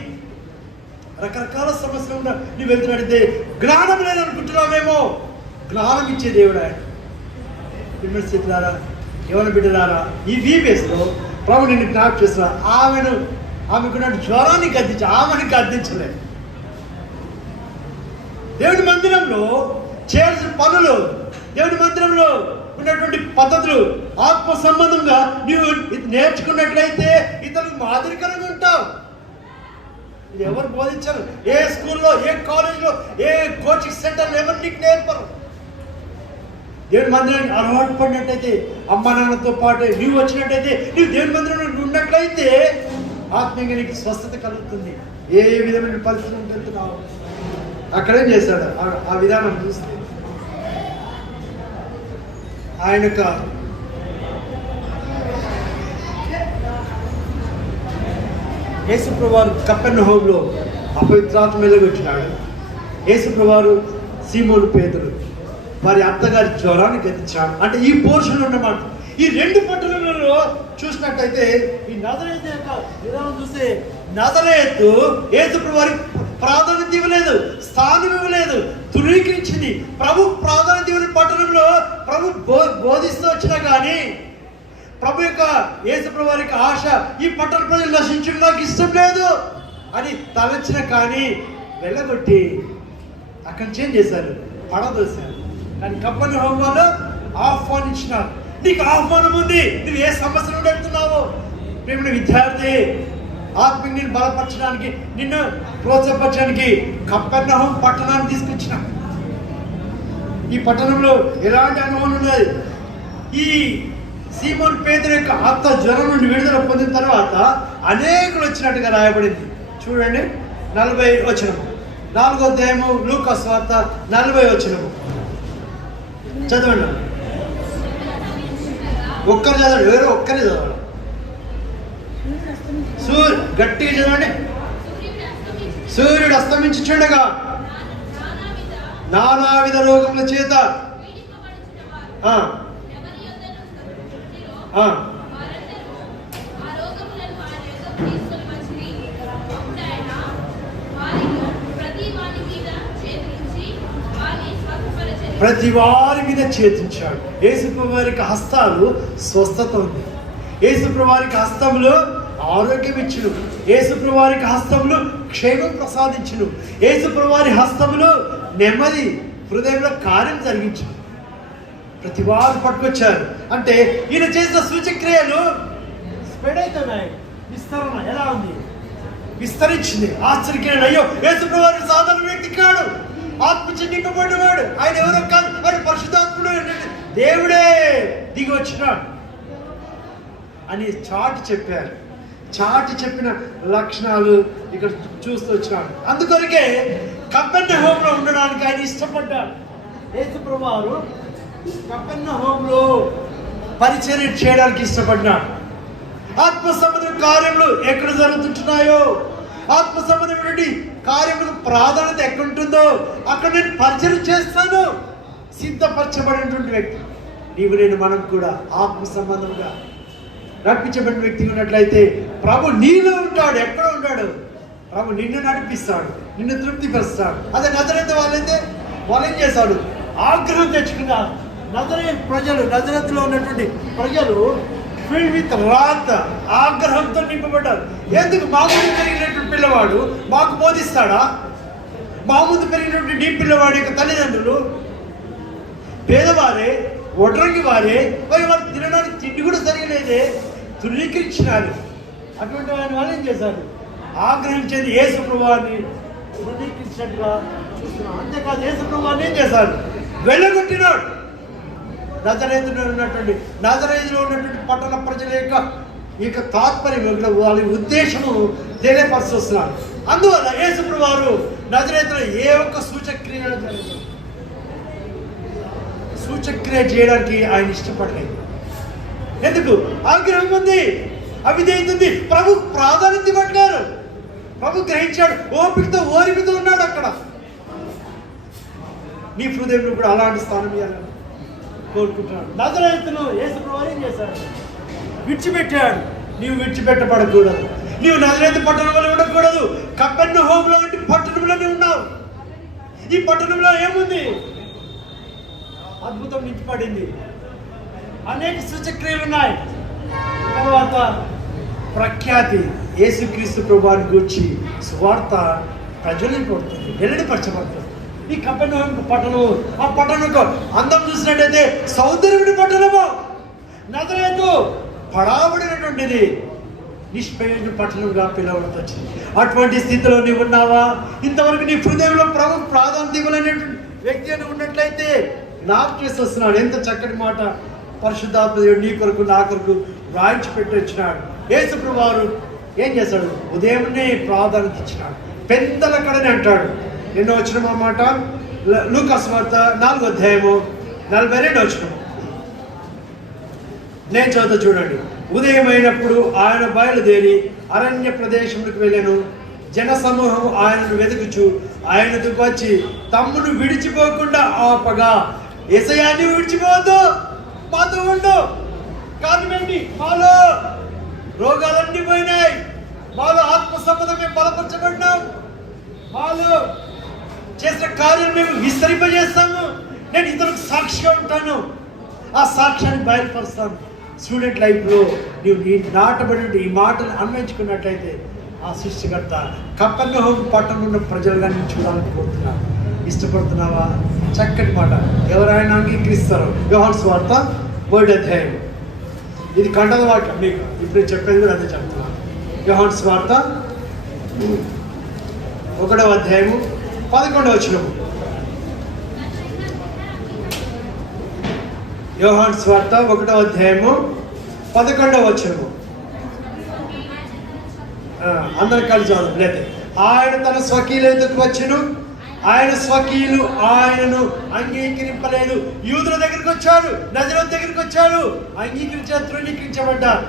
రకరకాల సమస్యలు ఉన్న నువ్వు వెళ్తున్నట్టయితే జ్ఞానం లేదనుకుంటున్నావేమో, జ్ఞానం ఇచ్చే దేవుడు ఆయన. విమర్శితులారా, యవన బిడ్డలారా, ఈ వీబేస్లో ప్రభు నిన్ను జ్ఞాపకం చేస్తున్నా. ఆమెకున్న జ్వరాన్ని ఆమెను గద్దించలేదు. దేవుని మందిరంలో చేయాల్సిన పనులు, దేవుని మందిరంలో ఉన్నటువంటి పద్ధతులు, ఆత్మ సంబంధంగా నీవు నేర్చుకున్నట్లయితే ఇతరులకు మాదిరికరంగా ఉంటావు. ఇది ఎవరు బోధించారు? ఏ స్కూల్లో, ఏ కాలేజీలో, ఏ కోచింగ్ సెంటర్లో ఎవరు నీకు నేర్పరు. దేవుని మందిరానికి అలవాటు పడినట్టయితే, అమ్మ నాన్నతో పాటు నీవు వచ్చినట్టయితే, నీవు దేవుని మందిరంలో ఉన్నట్లయితే ఆత్మీయంగా నీకు స్వస్థత కలుగుతుంది. ఏ విధమైన పరిస్థితులు వెళ్తున్నావు అక్కడేం చేశాడు? ఆ విధానం చూస్తే ఆయన యొక్క యేసుప్రభువారు కపెర్నహూములో అపవిత్రాత్మ వెలుగొచ్చినాడు. యేసుప్రభువారు సీమోను పేతురు వారి అత్తగారి జ్వరాన్ని గతించాడు. అంటే ఈ పోర్షన్ అన్నమాట. ఈ రెండు పట్టణాలలో చూసినట్టయితే ఈ నజరేతు యొక్క విధానం చూస్తే, నజరేతు యేసుప్రభువారికి ప్రాధాన్యత ఇవ్వలేదు, స్థానం ఇవ్వలేదు, ధృవీకరించింది. ప్రభు ప్రాధాన్యత ఇవ్వని పట్టణంలో ప్రభు బోధిస్తూ వచ్చినా కానీ, ప్రభు యొక్క యేసుప్రభువారికి ఆశ ఈ పట్టణ ప్రజలు నశించడం నాకు ఇష్టం లేదు అని తలచిన కానీ వెళ్ళగొట్టి అక్కడ చేంజ్ చేశారు, పడదోశారు. కానీ కపెర్నహూములో ఆహ్వానించినారు. నీకు ఆహ్వానం ఉంది, నువ్వు ఏ సమస్య నుండి వెళ్తున్నావో. ప్రేమ విద్యార్థి, ఆత్మీయ నిన్ను బలపరచడానికి, నిన్ను ప్రోత్సాహపరచడానికి కపెర్నహూము పట్టణాన్ని తీసుకొచ్చిన. ఈ పట్టణంలో ఎలాంటి అనుభవం ఉన్నది? ఈ సీమోను పేతురు యొక్క అత్త జ్వరం నుండి విడుదల పొందిన తర్వాత అనేకులు వచ్చినట్టుగా రాయబడింది. చూడండి 40 వచనం, 4వ అధ్యాయము లూకా సువార్త 40 వచనము చదవండి. ఒక్కరు చదవండి, ఎవరో ఒక్కరే చదవాలి. గట్టిగా చదవండి. సూర్యుడు అస్తమించుచుండగా నానావిధ రోగముల చేత ప్రతి వారి మీద చేతించాడు. యేసుప్రభు వారికి హస్తాలు స్వస్థత ఉంది. యేసుప్రభు వారికి హస్తములు ఆరోగ్యం ఇచ్చును. యేసుప్రభు వారికి హస్తములు క్షేమం ప్రసాదించును. యేసుప్రభు వారి హస్తములు నెమ్మది హృదయంలో కార్యం జరిగించును. ప్రతి వారు పట్టుకొచ్చారు. అంటే ఈయన చేసిన సూచక్రియలు స్ప్రెడ్ అవుతున్నాయి. విస్తరణ ఎలా ఉంది? విస్తరించింది. ఆశ్చర్యకరమైన, అయ్యో యేసుప్రభు వారు సాధారణ వ్యక్తి కాడు, ఆత్మచే నింపబడినవాడు. ఆయన ఎవరో కాదు, మరి పరిశుద్ధాత్ముడు దేవుడే దిగి వచ్చినాడు అని చాటి చెప్పారు. చాటి చెప్పిన లక్షణాలు ఇక్కడ చూస్తూ వచ్చినాడు. అందుకొరకే కపెర్నహూములో ఉండడానికి ఆయన ఇష్టపడ్డాడు. యేసుప్రభు వారు కపెర్నహూములో పరిచర్య చేయడానికి ఇష్టపడ్డాడు. ఆత్మ సంబంధం కార్యములు ఎక్కడ జరుగుతుంటున్నాయో, ఆత్మ సంబంధమైనటువంటి కార్యములు ప్రాధాన్యత ఎక్కడుంటుందో అక్కడ నేను పరిచయం చేస్తాను. సిద్ధపరచబడినటువంటి వ్యక్తి నీవు నేను మనం కూడా ఆత్మ సంబంధంగా నడిపించబడిన వ్యక్తి ఉన్నట్లయితే ప్రభు నీలో ఉంటాడు. ఎక్కడ ఉంటాడు? ప్రభు నిన్ను నడిపిస్తాడు, నిన్ను తృప్తిపరుస్తాడు. అదే నజరేతు వాళ్ళైతే వాళ్ళు ఏం చేశాడు? ఆగ్రహం తెచ్చుకున్నారు. నజరేతులో ఉన్నటువంటి ప్రజలు ఫిల్డ్ విత్ రాత్, ఆగ్రహంతో నింపబడ్డారు. ఎందుకు? మా ముందు పెరిగినటువంటి పిల్లవాడు మాకు బోధిస్తాడా? మా ముందు పెరిగినటువంటి నీ పిల్లవాడి యొక్క తల్లిదండ్రులు పేదవారే, ఒడ్రంగి వారే, మరి వారు తినడానికి తిండి కూడా సరిగలేదే, తృణీకరించినారు. అటువంటి వాళ్ళు ఏం చేశారు? ఆగ్రహించేది యేసు ప్రభువాన్ని తృణీకరించినట్టుగా చూస్తున్నాం. అంతేకాదు యేసు ప్రభువాన్ని ఏం చేశారు? వెళ్ళగొట్టినాడు. నజరేతులో ఉన్నటువంటి పట్టణ ప్రజల యొక్క తాత్పర్యం, వాళ్ళ ఉద్దేశము తెలియపరుస్తున్నారు. అందువల్ల యేసుప్రభు వారు నజరేతులో ఏ ఒక్క సూచక్రియ చేయడానికి ఆయన ఇష్టపడలేదు. ఎందుకు? ఆగ్రహం ఉంది, అవిధేయత ఉంది. ప్రభు ప్రాధాన్యత ఇవ్వట్లేరు. ప్రభు గ్రహించాడు, ఓరికతో ఉన్నాడు అక్కడ. నీ హృదయంలో కూడా అలాంటి స్థానం ఇవ్వాలని కోరుకుంటున్నాడు. నజరేతును యేసుప్రభు ఏం చేశాడు? విడిచిపెట్టాడు. నీవు విడిచిపెట్టబడకూడదు. నీవు నజరేతు పట్టణంలో ఉండకూడదు. కపెర్నహూము లాంటి పట్టణంలోనే ఉన్నావు. ఈ పట్టణంలో ఏముంది? అద్భుతం నింపబడింది, అనేక సూచక్రియలు ఉన్నాయి. తర్వాత ప్రఖ్యాతి యేసుక్రీస్తు ప్రభువుని గూర్చి సువార్త ప్రజ్వలింపబడుతుంది, వెల్లడిపరచబడుతుంది. ఈ కపెర్నహూము పట్టణం, ఆ పట్టణంకు అందం చూసినట్టయితే సౌందర్యుడి పట్టణము. నజరేతు పడాబడినటువంటిది, నిష్ప్రయోజన పట్టణంగా పిలవడంతో వచ్చింది. అటువంటి స్థితిలో నీవు ఉన్నావా? ఇంతవరకు నీ హృదయంలో ప్రభు ప్రాధాన్యత ఇవ్వలేనటువంటి వ్యక్తి అని ఉన్నట్లయితే నాకు చేసి వస్తున్నాడు. ఎంత చక్కటి మాట పరిశుద్ధాత్మ దేవుడు నీ కొరకు నా కొరకు రాయించి పెట్టి వచ్చినాడు. యేసుప్రభు వారు ఏం చేశాడు? ఉదయంనే ప్రాధాన్యత ఇచ్చినాడు. పెద్దల కడని అంటాడు. ఎన్నో వచ్చిన మాట లూకా సువార్త 4వ అధ్యాయము 42వ వచనం నేను చదువుతా చూడండి. ఉదయమైనప్పుడు ఆయన బయలుదేరి అరణ్య ప్రదేశములకు వెళ్ళాను. జన సమూహం ఆయనను వెతుకుచు ఆయనకు వచ్చి తమ్మును విడిచిపోకుండా ఆపగా, యేసయ్యా నీవు విడిచిపోవద్దు, మాతో ఉండు. కారణమేంటి? మాలో రోగాలన్నీ పోయినాయి, మాలో ఆత్మ సంబంధం మేము బలపరచబడినాం, మాలో చేసిన కార్యాలు మేము విస్తరింపజేస్తాము. నేను ఇతరులకు సాక్షిగా ఉంటాను, ఆ సాక్ష్యాన్ని బయలుపరుస్తాను. స్టూడెంట్ లైఫ్లో నీవు నీ నాటబడి ఈ మాటలు అన్వయించుకున్నట్లయితే ఆ సృష్టికర్త కపెర్నహూము పట్టణంలో ఉన్న ప్రజలుగా నేను చూడాలని కోరుతున్నాను. ఇష్టపడుతున్నావా? చక్కటి మాట. ఎవరైనా అంగీకరిస్తారు? యోహాను సువార్త 3వ అధ్యాయం. ఇది కంటద వాక్యం, మీకు ఇప్పుడు చెప్పేది కూడా అదే చెప్తున్నాను. యోహాను సువార్త 1వ అధ్యాయము 11వ వచనము. యోహాను సువార్త 1వ అధ్యాయము 11వ వచనము. అందరు కలిసి చదువు. లేదా ఆయన తన స్వకీయుల ఎదుకు వచ్చెను, ఆయన స్వకీయులు ఆయనను అంగీకరింపలేదు. యూదుల దగ్గరికి వచ్చాడు, నజరేతు దగ్గరికి వచ్చాడు, అంగీకరించారు, తృణీకరించబడ్డారు.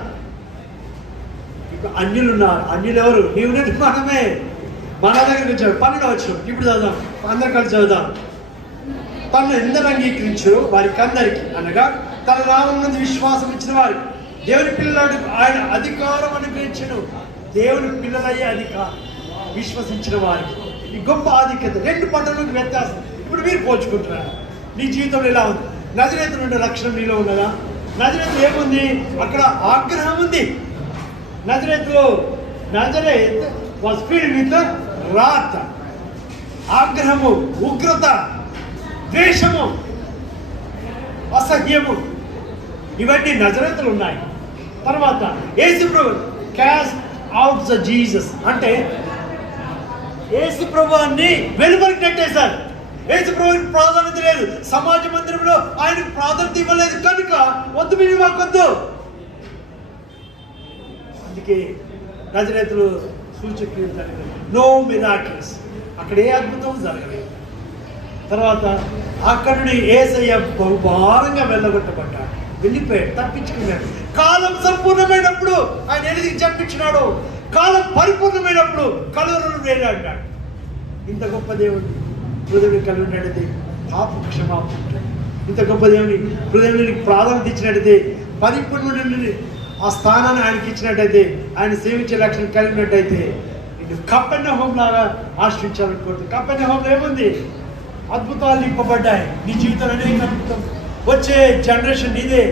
ఇప్పుడు అన్యులు ఉన్నారు. అన్యులు ఎవరు? నీవు నేను మనమే. మన దగ్గరికి వచ్చాడు. 12వ వచనం. ఇప్పుడు చదువుదాం, అందరు కలిసి చదువుదాం. తను ఎందరు అంగీకరించారు వారికి అందరికి, అనగా తన నామమునందు విశ్వాసం ఇచ్చిన వారికి దేవుని పిల్లలు ఆయన అధికారం అనుగ్రహించను. దేవుని పిల్లలయ్యే అధికారం విశ్వసించిన వారికి ఈ గొప్ప ఆధిక్యత. 2 పట్టణాలకు వ్యత్యాసం ఇప్పుడు మీరు పోల్చుకుంటున్నారు. నీ జీవితంలో ఎలా ఉంది? నజరేతు నుండి రక్షణ నీలో ఉన్నదా? నజరేతు ఏముంది? అక్కడ ఆగ్రహం ఉంది. నజరేత్ వాస్ ఫీల్డ్ విత్ రాత్, ఆగ్రహము, ఉగ్రత, ద్వేషము, అసహ్యము, ఇవన్నీ నజరేతులు ఉన్నాయి. తర్వాత యేసు ప్రభు క్యాస్ట్ అవుట్ ద జీసస్ అంటే యేసు ప్రభువుని వెలుపలికి నెట్టేశారు. యేసు ప్రభువుకి ప్రాధాన్యత లేదు, సమాజ మందిరంలో ఆయనకు ప్రాధాన్యత ఇవ్వలేదు కనుక వద్దు, మీరు మాకొద్దు. అందుకే నజరేతులు సూచక్రియలు జరగలేదు, నో మిరాకిల్స్, అక్కడ ఏ అద్భుతం జరగలేదు. తర్వాత అక్కడి నుండి యేసయ్య బహుభారంగా వెళ్ళగొట్టబడ్డాడు, వెళ్ళిపోయాడు, తప్పించుకున్నాడు. కాలం సంపూర్ణమైనప్పుడు ఆయన ఎదిగి చంపించినాడు, కాలం పరిపూర్ణమైనప్పుడు కలువరులు వేలాడినాడు. ఇంత గొప్ప దేవుడు హృదయం కలిగి ఉన్నట్టయితే పాప క్షమాపణ, ఇంత గొప్ప దేవుని హృదయానికి ప్రాధాన్యత ఇచ్చినట్టయితే, పరిపూర్ణుడిని ఆ స్థానాన్ని ఆయనకి ఇచ్చినట్టయితే, ఆయన సేవించే లక్షణం కలిగినట్టయితే ఇది కపెర్నహూము లాగా ఆశ్రయించాలనుకోవద్దు. కపెర్నహూములో ఏముంది? అద్భుతాలు నింపబడ్డాయి. నీ జీవితంలో అనేక అద్భుతం. వచ్చే జనరేషన్ నీదే,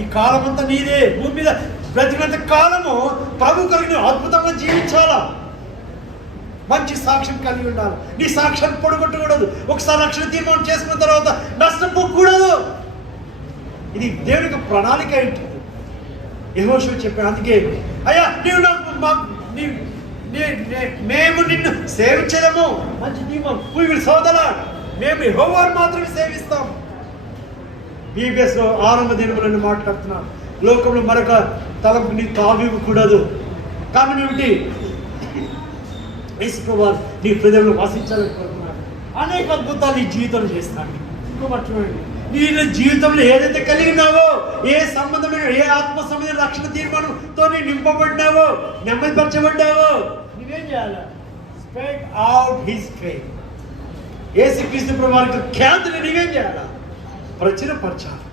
ఈ కాలం అంతా నీదే. భూమి మీద బ్రతికినంత కాలము ప్రభు కలిగిన అద్భుతంగా జీవించాలా, మంచి సాక్ష్యం కలిగి ఉండాలి. నీ సాక్ష్యాన్ని పొడగొట్టకూడదు. ఒకసారి రక్షణ తీర్మానం చేసుకున్న తర్వాత నష్టపోకూడదు. ఇది దేవునికి ప్రణాళిక ఏంటి? యెహోషువ చెప్పాడు. అందుకే అయ్యా మేము నిన్ను సేవించలేము, మంచి దీపం సోదరా, మేము యెహోవాను మాత్రమే సేవిస్తాం. బీబీఎస్ లో ఆరంభ దినములను మాట్లాడుతున్నాను. లోకంలో మరొక తలంపు నీ తావివ్వకూడదు. కారణం ఏమిటి? యేసు ప్రభువు నీ హృదయంలో వసించాలని కోరుతున్నాడు. అనేక అద్భుతాలు నీ జీవితంలో చేస్తాను. నీ జీవితంలో ఏదైతే కలిగినావో, ఏ సంబంధమైన, ఏ ఆత్మ సంబంధమైన రక్షణ తీర్మానంతో నీ నింపబడినావో, నెమ్మదిపరచబడ్డావో, నువ్వేం చేయాలి? Spread out his faith. యేసుక్రీస్తు ప్రభువుకి ఖ్యాతిని నువ్వేం చేయాలా? ప్రచురపరచాలి.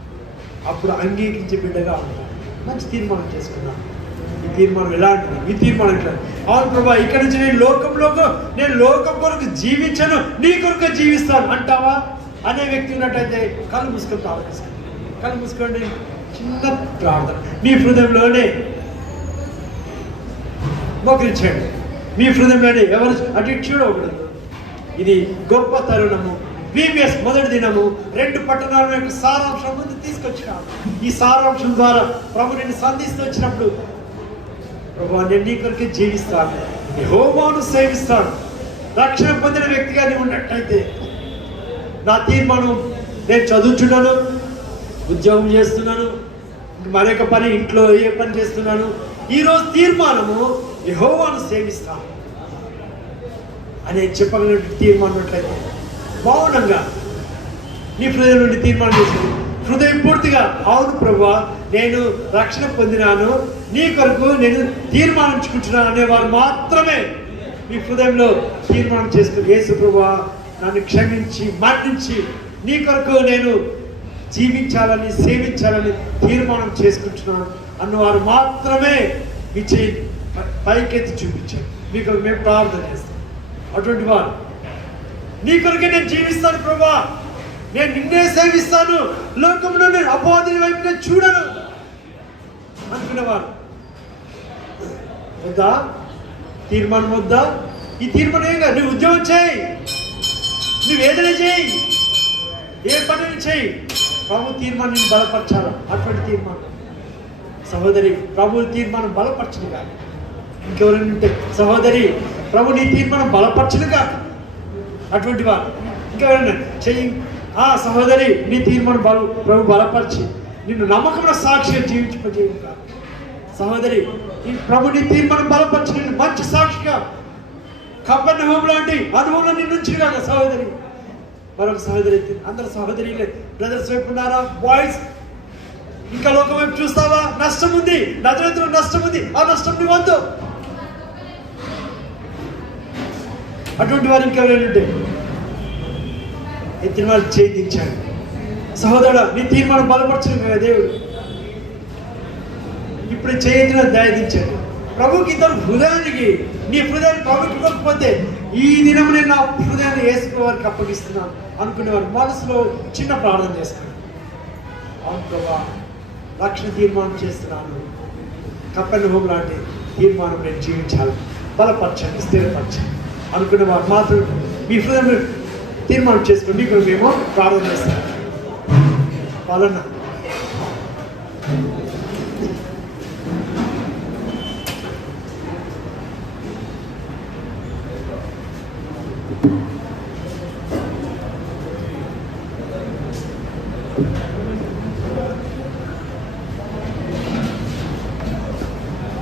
అప్పుడు అంగీకరించే బిడ్డగా ఉంటాను. మంచి తీర్మానం చేసుకున్నాను. ఈ తీర్మానం ఎలాంటిది? ఈ తీర్మానం ఎట్లా? అవును ప్రభా, ఇక్కడ నుంచి నేను లోకం కొరకు జీవించను, నీ కొరకు జీవిస్తాను అంటావా? అనే వ్యక్తి ఉన్నట్టయితే కళ్ళు మూసుకొని ప్రార్థిస్తాను. కళ్ళు మూసుకోండి, చిన్న ప్రార్థన మీ హృదయంలోనే మోకరించండి. మీ హృదయంలోనే ఎవరు అటు ఇటు చూడకూడదు. ఇది గొప్ప తరుణము. బీబీఎస్ మొదటి దినము 2 పట్టణాల యొక్క సారాంశం ముందు తీసుకొచ్చినాడు. ఈ సారాంశం ద్వారా ప్రభు నిన్ను సంధిస్తూ వచ్చినప్పుడు, ప్రభు నేను నీ కొరకే జీవిస్తాను, యెహోవాను సేవిస్తాను. రక్షణ పొందిన వ్యక్తిగా నీవు ఉన్నట్టయితే, నా తీర్మానం నేను చదువుతున్నాను, ఉద్యోగం చేస్తున్నాను, మరొక పని ఇంట్లో ఏ పని చేస్తున్నాను, ఈరోజు తీర్మానము యెహోవాను సేవిస్తాను అనే చెప్పగలిగిన తీర్మానం ఉన్నట్లయితే మౌనంగా నీ హృదయం నుండి తీర్మానం చేసుకుని హృదయం పూర్తిగా, అవును ప్రభువా నేను రక్షణ పొందినాను, నీ కొరకు నేను తీర్మానించుకుంటున్నాను అనేవారు మాత్రమే మీ హృదయంలో తీర్మానం చేసుకుని, యేసు ప్రభువా నన్ను క్షమించి మన్నించి నీ కొరకు నేను జీవించాలని సేవించాలని తీర్మానం చేసుకుంటున్నాను అన్నవారు మాత్రమే మీ చేయి పైకెత్తి చూపించారు. మీకు మేము ప్రార్థన చేస్తాం. అటువంటి వారు, నీ కొరకే నేను జీవిస్తాను ప్రభా, నేను నిన్నే సేవిస్తాను, లోకంలో నేను అపవాది వైపు నేను చూడను అనుకునేవారు వద్దా? తీర్మానం వద్దా? ఈ తీర్మానం నువ్వు ఉద్యోగం చేయి, నువ్వు ఏదైనా చేయి, ఏ పని చేయి, ప్రభు తీర్మానం బలపరచాలి. అటువంటి తీర్మానం సహోదరి, ప్రభు తీర్మానం బలపరచను కాదు. ఇంకెవరైనా ఉంటే సహోదరి, ప్రభు నీ తీర్మానం బలపరచను కాదు. అటువంటి వారు ఇంకెవరైనా చెయ్యి, సహోదరి నీ తీర్మానం ప్రభు బలపరిచి నిన్ను నమ్మకమైన సాక్షిగా జీవించు కాదు. సహోదరి, ఈ ప్రభు నీ తీర్మానం బలపరిచి నిన్ను మంచి సాక్షిగా కపెర్నహూము లాంటి అనుభవంలో నిన్ను ఉంచిన కాక సహోదరి. మరొక సహోదరి, అందరు సహోదరి బ్రదర్స్ వైపు ఉన్నారా? బాయ్స్, ఇంకా లోకం వైపు చూస్తావా? నష్టం ఉంది, నజరేతులో నష్టం ఉంది, ఆ నష్టం నీ వద్దు. అటువంటి వారు ఇంకెవరైనా ఉంటే ఎత్తిన వాళ్ళు చేయించాడు. సహోదరుడు, నీ తీర్మానం బలపరచను కదా దేవుడు. ఇప్పుడు చేయించిన దయదించాడు. ప్రభుకి ఇద్దరు హృదయానికి, నీ హృదయాన్ని ప్రభుకి ఇవ్వకపోతే ఈ దినం నేను నా హృదయాన్ని యేసు వారికి అప్పగిస్తున్నాను అనుకునేవారు మనసులో చిన్న ప్రార్థన చేస్తాను. అవును ప్రభా, రక్షణ తీర్మానం చేస్తున్నాను, కపెర్నహూము లాంటి తీర్మానం నేను జీవించాలి, బలపరచండి, స్థిరపరచండి అనుకునేవారు మాత్రం మీ హృదయం తీర్మానం చేసుకోండి. ఇక్కడ మేము ప్రార్థన చేస్తాం. పాలన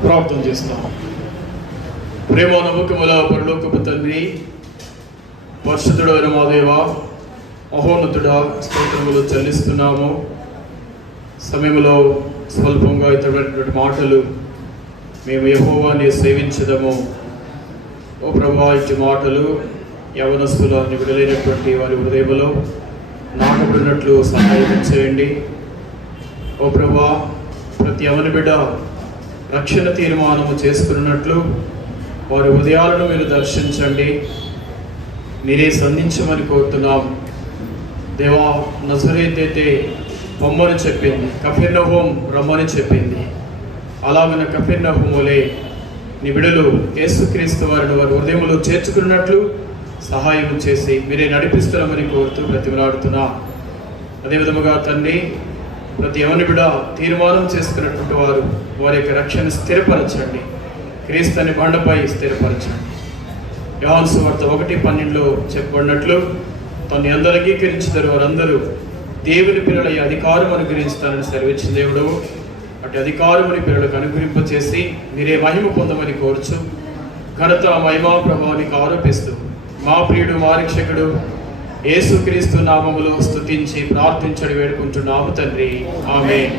ప్రార్థన చేస్తాం. ప్రేమ నమ్మకముల పరలోకపు తండ్రి, పరిశుద్ధుడైన మా దేవ, మహోన్నతుడా, స్తోత్రములు చెల్లిస్తున్నాము. సమయంలో స్వల్పంగా ఇతరమైనటువంటి మాటలు మేము యెహోవాని సేవించదము. ఓ ప్రభా, ఇటు మాటలు యవనస్తుల విడుదలైనటువంటి వారి హృదయంలో నాటబడినట్లు సహాయం చేయండి. ఓ ప్రభా, ప్రతి యవన బిడ్డ రక్షణ తీర్మానము చేసుకున్నట్లు వారి హృదయాలను మీరు దర్శించండి, మీరే సంధించమని కోరుతున్నాం. దేవా, నజరేతు అయితే పొమ్మని చెప్పింది, కపెర్నహూము రమ్మని చెప్పింది. అలాగన కపెర్నహూములే నీ బిడ్డలు యేసుక్రీస్తు వారిని వారి హృదయములో చేర్చుకున్నట్లు సహాయం చేసి మీరే నడిపిస్తున్నామని కోరుతూ బ్రతిమలాడుతున్నా. అదేవిధముగా తండ్రి, ప్రతి యవన బిడ్డ తీర్మానం చేసుకున్నటువంటి వారు వారి యొక్క రక్షణ స్థిరపరచండి, క్రీస్తుని బండపై స్థిరపరచండి. యోహాను సువార్త 1:12 చెప్పబడినట్లు తను అందరూ అంగీకరించారు వారందరూ దేవుని పిల్లల అధికారం అనుగ్రహిస్తానని సెలవిచ్చిన దేవుడు అటు అధికారముని పిల్లలకు అనుగ్రహింపచేసి మీరే మహిమ పొందమని కోరుచు ఘనత మహిమా ప్రభావానికి ఆరోపిస్తూ మా ప్రియుడు మా రక్షకుడు యేసుక్రీస్తు నామములో స్తుతించి ప్రార్థించడి వేడుకుంటున్నాము తండ్రి. ఆమేన్.